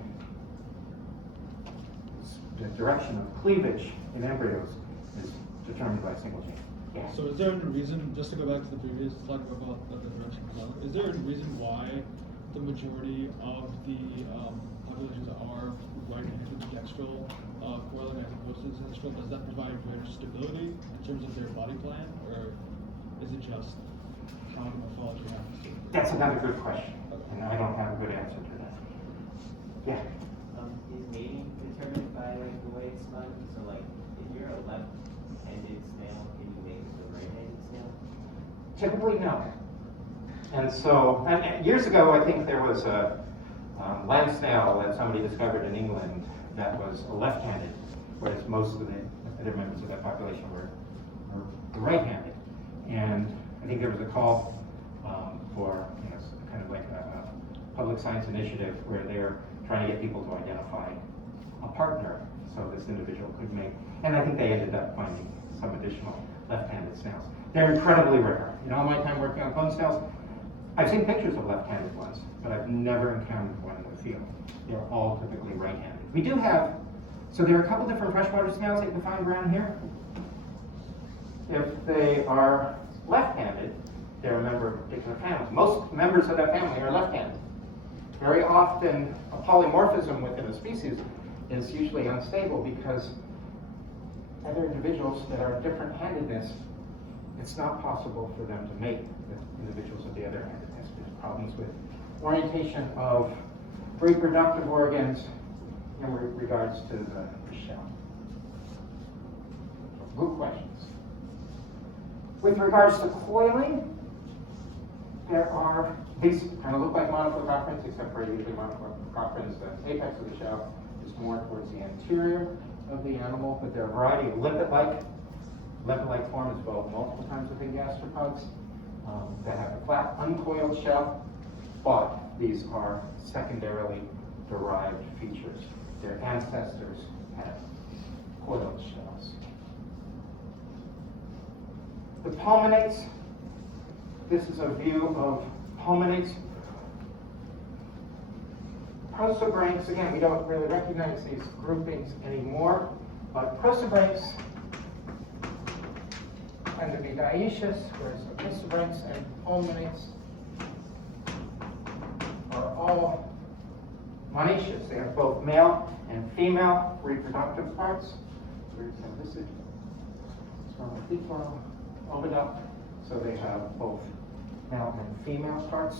the direction of cleavage in embryos is determined by a single gene. Yeah. So is there a reason, just to go back to the previous slide about the direction of color, is there a reason why the majority of the populations are right-handed dextral coiling as opposed to central? Does that provide greater stability in terms of their body plan, or is it just how the morphology happens to it? That's another good question, and I don't have a good answer to that. Yeah. Is mating determined by like the way it's spun? So like, if you're a left-handed snail, can you mate with a right-handed snail? Typically, no. And so, and years ago, I think there was land snail that somebody discovered in England that was left-handed, whereas most of the other members of that population were right-handed. And I think there was a call for kind of like a public science initiative where they're trying to get people to identify a partner so this individual could make, and I think they ended up finding some additional left-handed snails. They're incredibly rare. In all my time working on bone snails, I've seen pictures of left-handed ones, but I've never encountered one in the field. They're all typically right-handed. We do have, so there are a couple different freshwater snails that you can find around here. If they are left-handed, they're a member of a particular family. Most members of that family are left-handed. Very often, a polymorphism within a species is usually unstable because other individuals that are different-handedness, it's not possible for them to mate with individuals of the other handedness. There's problems with orientation of reproductive organs in regards to the shell. Good questions. With regards to coiling, there are, these kind of look like monophycophorans, except for usually monophycophorans, the apex of the shell is more towards the anterior of the animal, but there are a variety of lipid-like forms, both multiple times within gastropods, that have a flat, uncoiled shell, but these are secondarily derived features. Their ancestors had coiled shells. The pulmonates, this is a view of pulmonates. Prosobrites, again, we don't really recognize these groupings anymore, but prosobrites tend to be dioecious, whereas the prosobrites and pulmonates are all monoecious. They have both male and female reproductive parts. This is spermatiform, oviduct, so they have both male and female parts.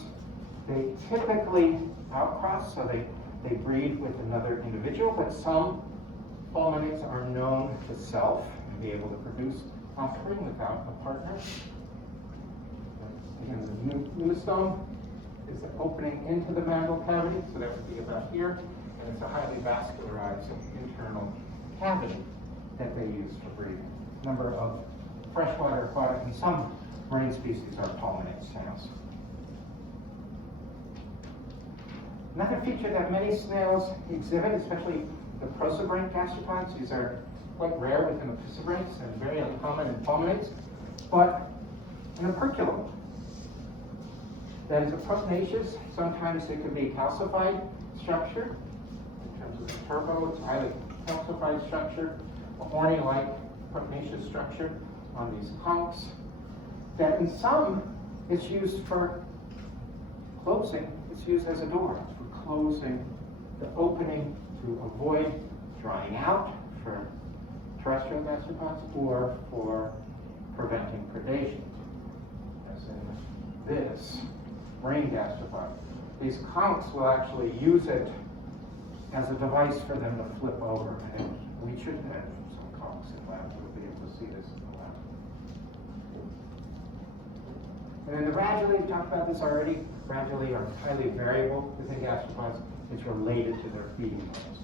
They typically outcross, so they breed with another individual, but some pulmonates are known to self and be able to produce offspring without a partner. Again, the pneumostome is the opening into the mantle cavity, so that would be about here, and it's a highly vascularized internal cavity that they use for breathing. A number of freshwater aquatic and some marine species are pulmonate snails. Another feature that many snails exhibit, especially the prosobrite gastropods, these are quite rare within the prosobrites and very uncommon in pulmonates, but an operculum. That is a protinaceous, sometimes it can be a calcified structure. In terms of the turbo, it's a highly calcified structure, a horny-like protinaceous structure on these hunks. That in some, it's used for closing, it's used as a door, for closing the opening to avoid drying out for terrestrial gastropods or for preventing predation, as in this marine gastropod. These conchs will actually use it as a device for them to flip over, and we should have some conchs in labs. We'll be able to see this in the lab. And then the radulae, we talked about this already. Radulae are highly variable within gastropods. It's related to their feeding levels.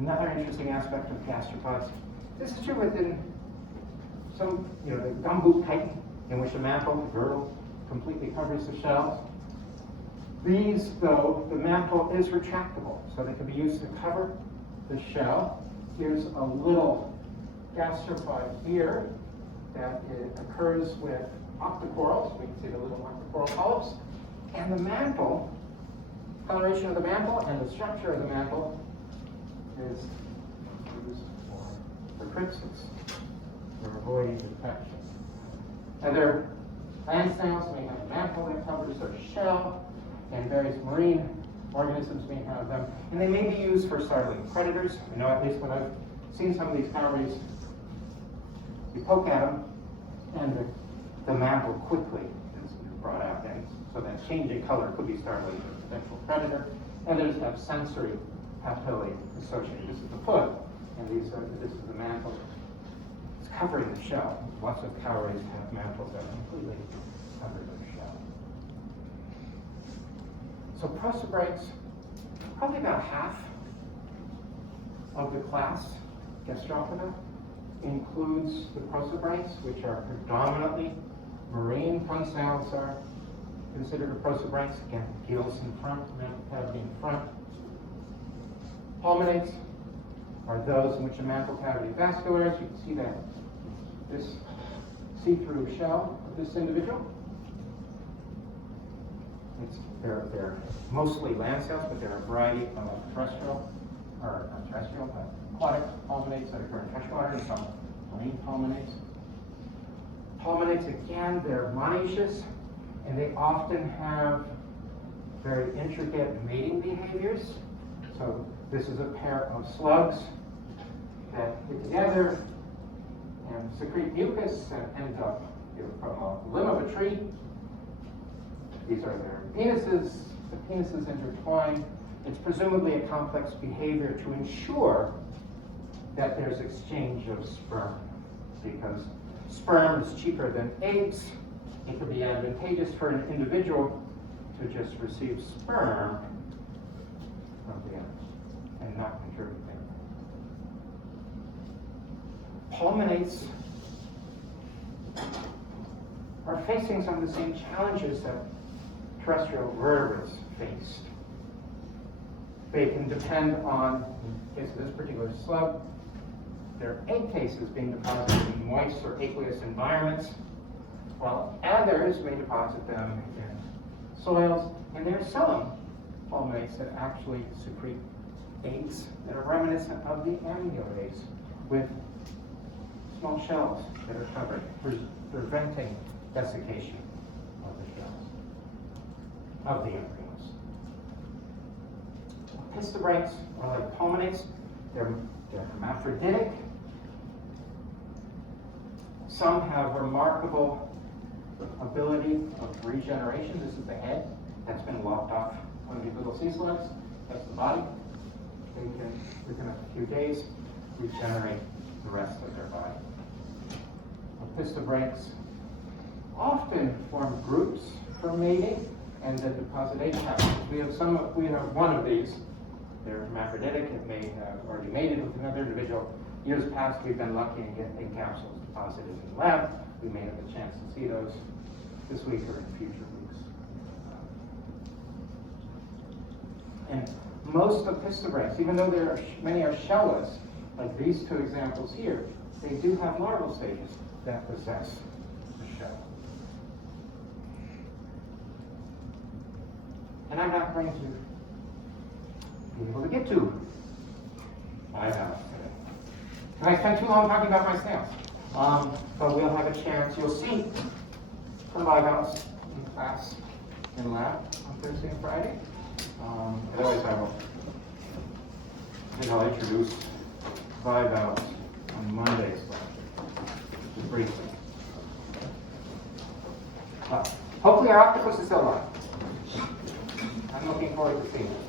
Another interesting aspect of gastropods, this is true within some, the gumboot chitin, in which the mantle, the girdle, completely covers the shells. These, though, the mantle is retractable, so they can be used to cover the shell. Here's a little gastropod here that occurs with octocorals. We can see the little octocoral polyps. And the mantle, coloration of the mantle and the structure of the mantle is used for crypsis, for avoiding detection. Other land snails may have a mantle that covers their shell, and various marine organisms may have them. And they may be used for startling predators. I know at least when I've seen some of these cowries, you poke at them, and the mantle quickly is brought out. And so that change in color could be startling to a potential predator. Others have sensory papillae associated. This is the foot, and this is the mantle. It's covering the shell. Lots of cowries have mantles that completely cover their shell. So Prosobrites, probably about half of the class Gastropoda includes the Prosobrites, which are predominantly marine. Fun snails are considered a Prosobrites. Again, gills in front, mantle cavity in front. Pulmonates are those in which a mantle cavity vascularized. You can see that this see-through shell of this individual. They're mostly land snails, but there are a variety of terrestrial, or not terrestrial, but aquatic pulmonates that occur in freshwater, and some marine pulmonates. Pulmonates, again, they're monoecious, and they often have very intricate mating behaviors. So this is a pair of slugs that get together and secrete mucus and end up from a limb of a tree. These are their penises. The penises intertwine. It's presumably a complex behavior to ensure that there's exchange of sperm, because sperm is cheaper than eggs. It could be advantageous for an individual to just receive sperm from the eggs and not contribute anything. Pulmonates are facing some of the same challenges that terrestrial vertebrates faced. They can depend on, in the case of this particular slug, their egg cases being deposited in moist or aqueous environments, while others may deposit them in soils. And there are some pulmonates that actually secrete eggs that are reminiscent of the amniotes, with small shells that are covered, preventing desiccation of the shells, of the embryos. Posteriors are like pulmonates. They're hermaphroditic. Some have remarkable ability of regeneration. This is the head that's been lopped off one of these little sea slugs. That's the body. They can, within a few days, regenerate the rest of their body. Posteriors often form groups for mating and then deposit egg capsules. We have one of these. They're hermaphroditic. It may have already mated with another individual. Years past, we've been lucky and get egg capsules deposited in the lab. We may have a chance to see those this week or in future weeks. And most of Posteriors, even though many are shellless, like these two examples here, they do have larval stages that possess the shell. And I'm not going to be able to get to my house today. And I spent too long talking about my snails. But we'll have a chance. You'll see some bivalves in class in lab on Thursday and Friday. Otherwise, I'll introduce bivalves on Monday's lecture, just briefly. Hopefully our octopus is still alive. I'm looking forward to seeing it.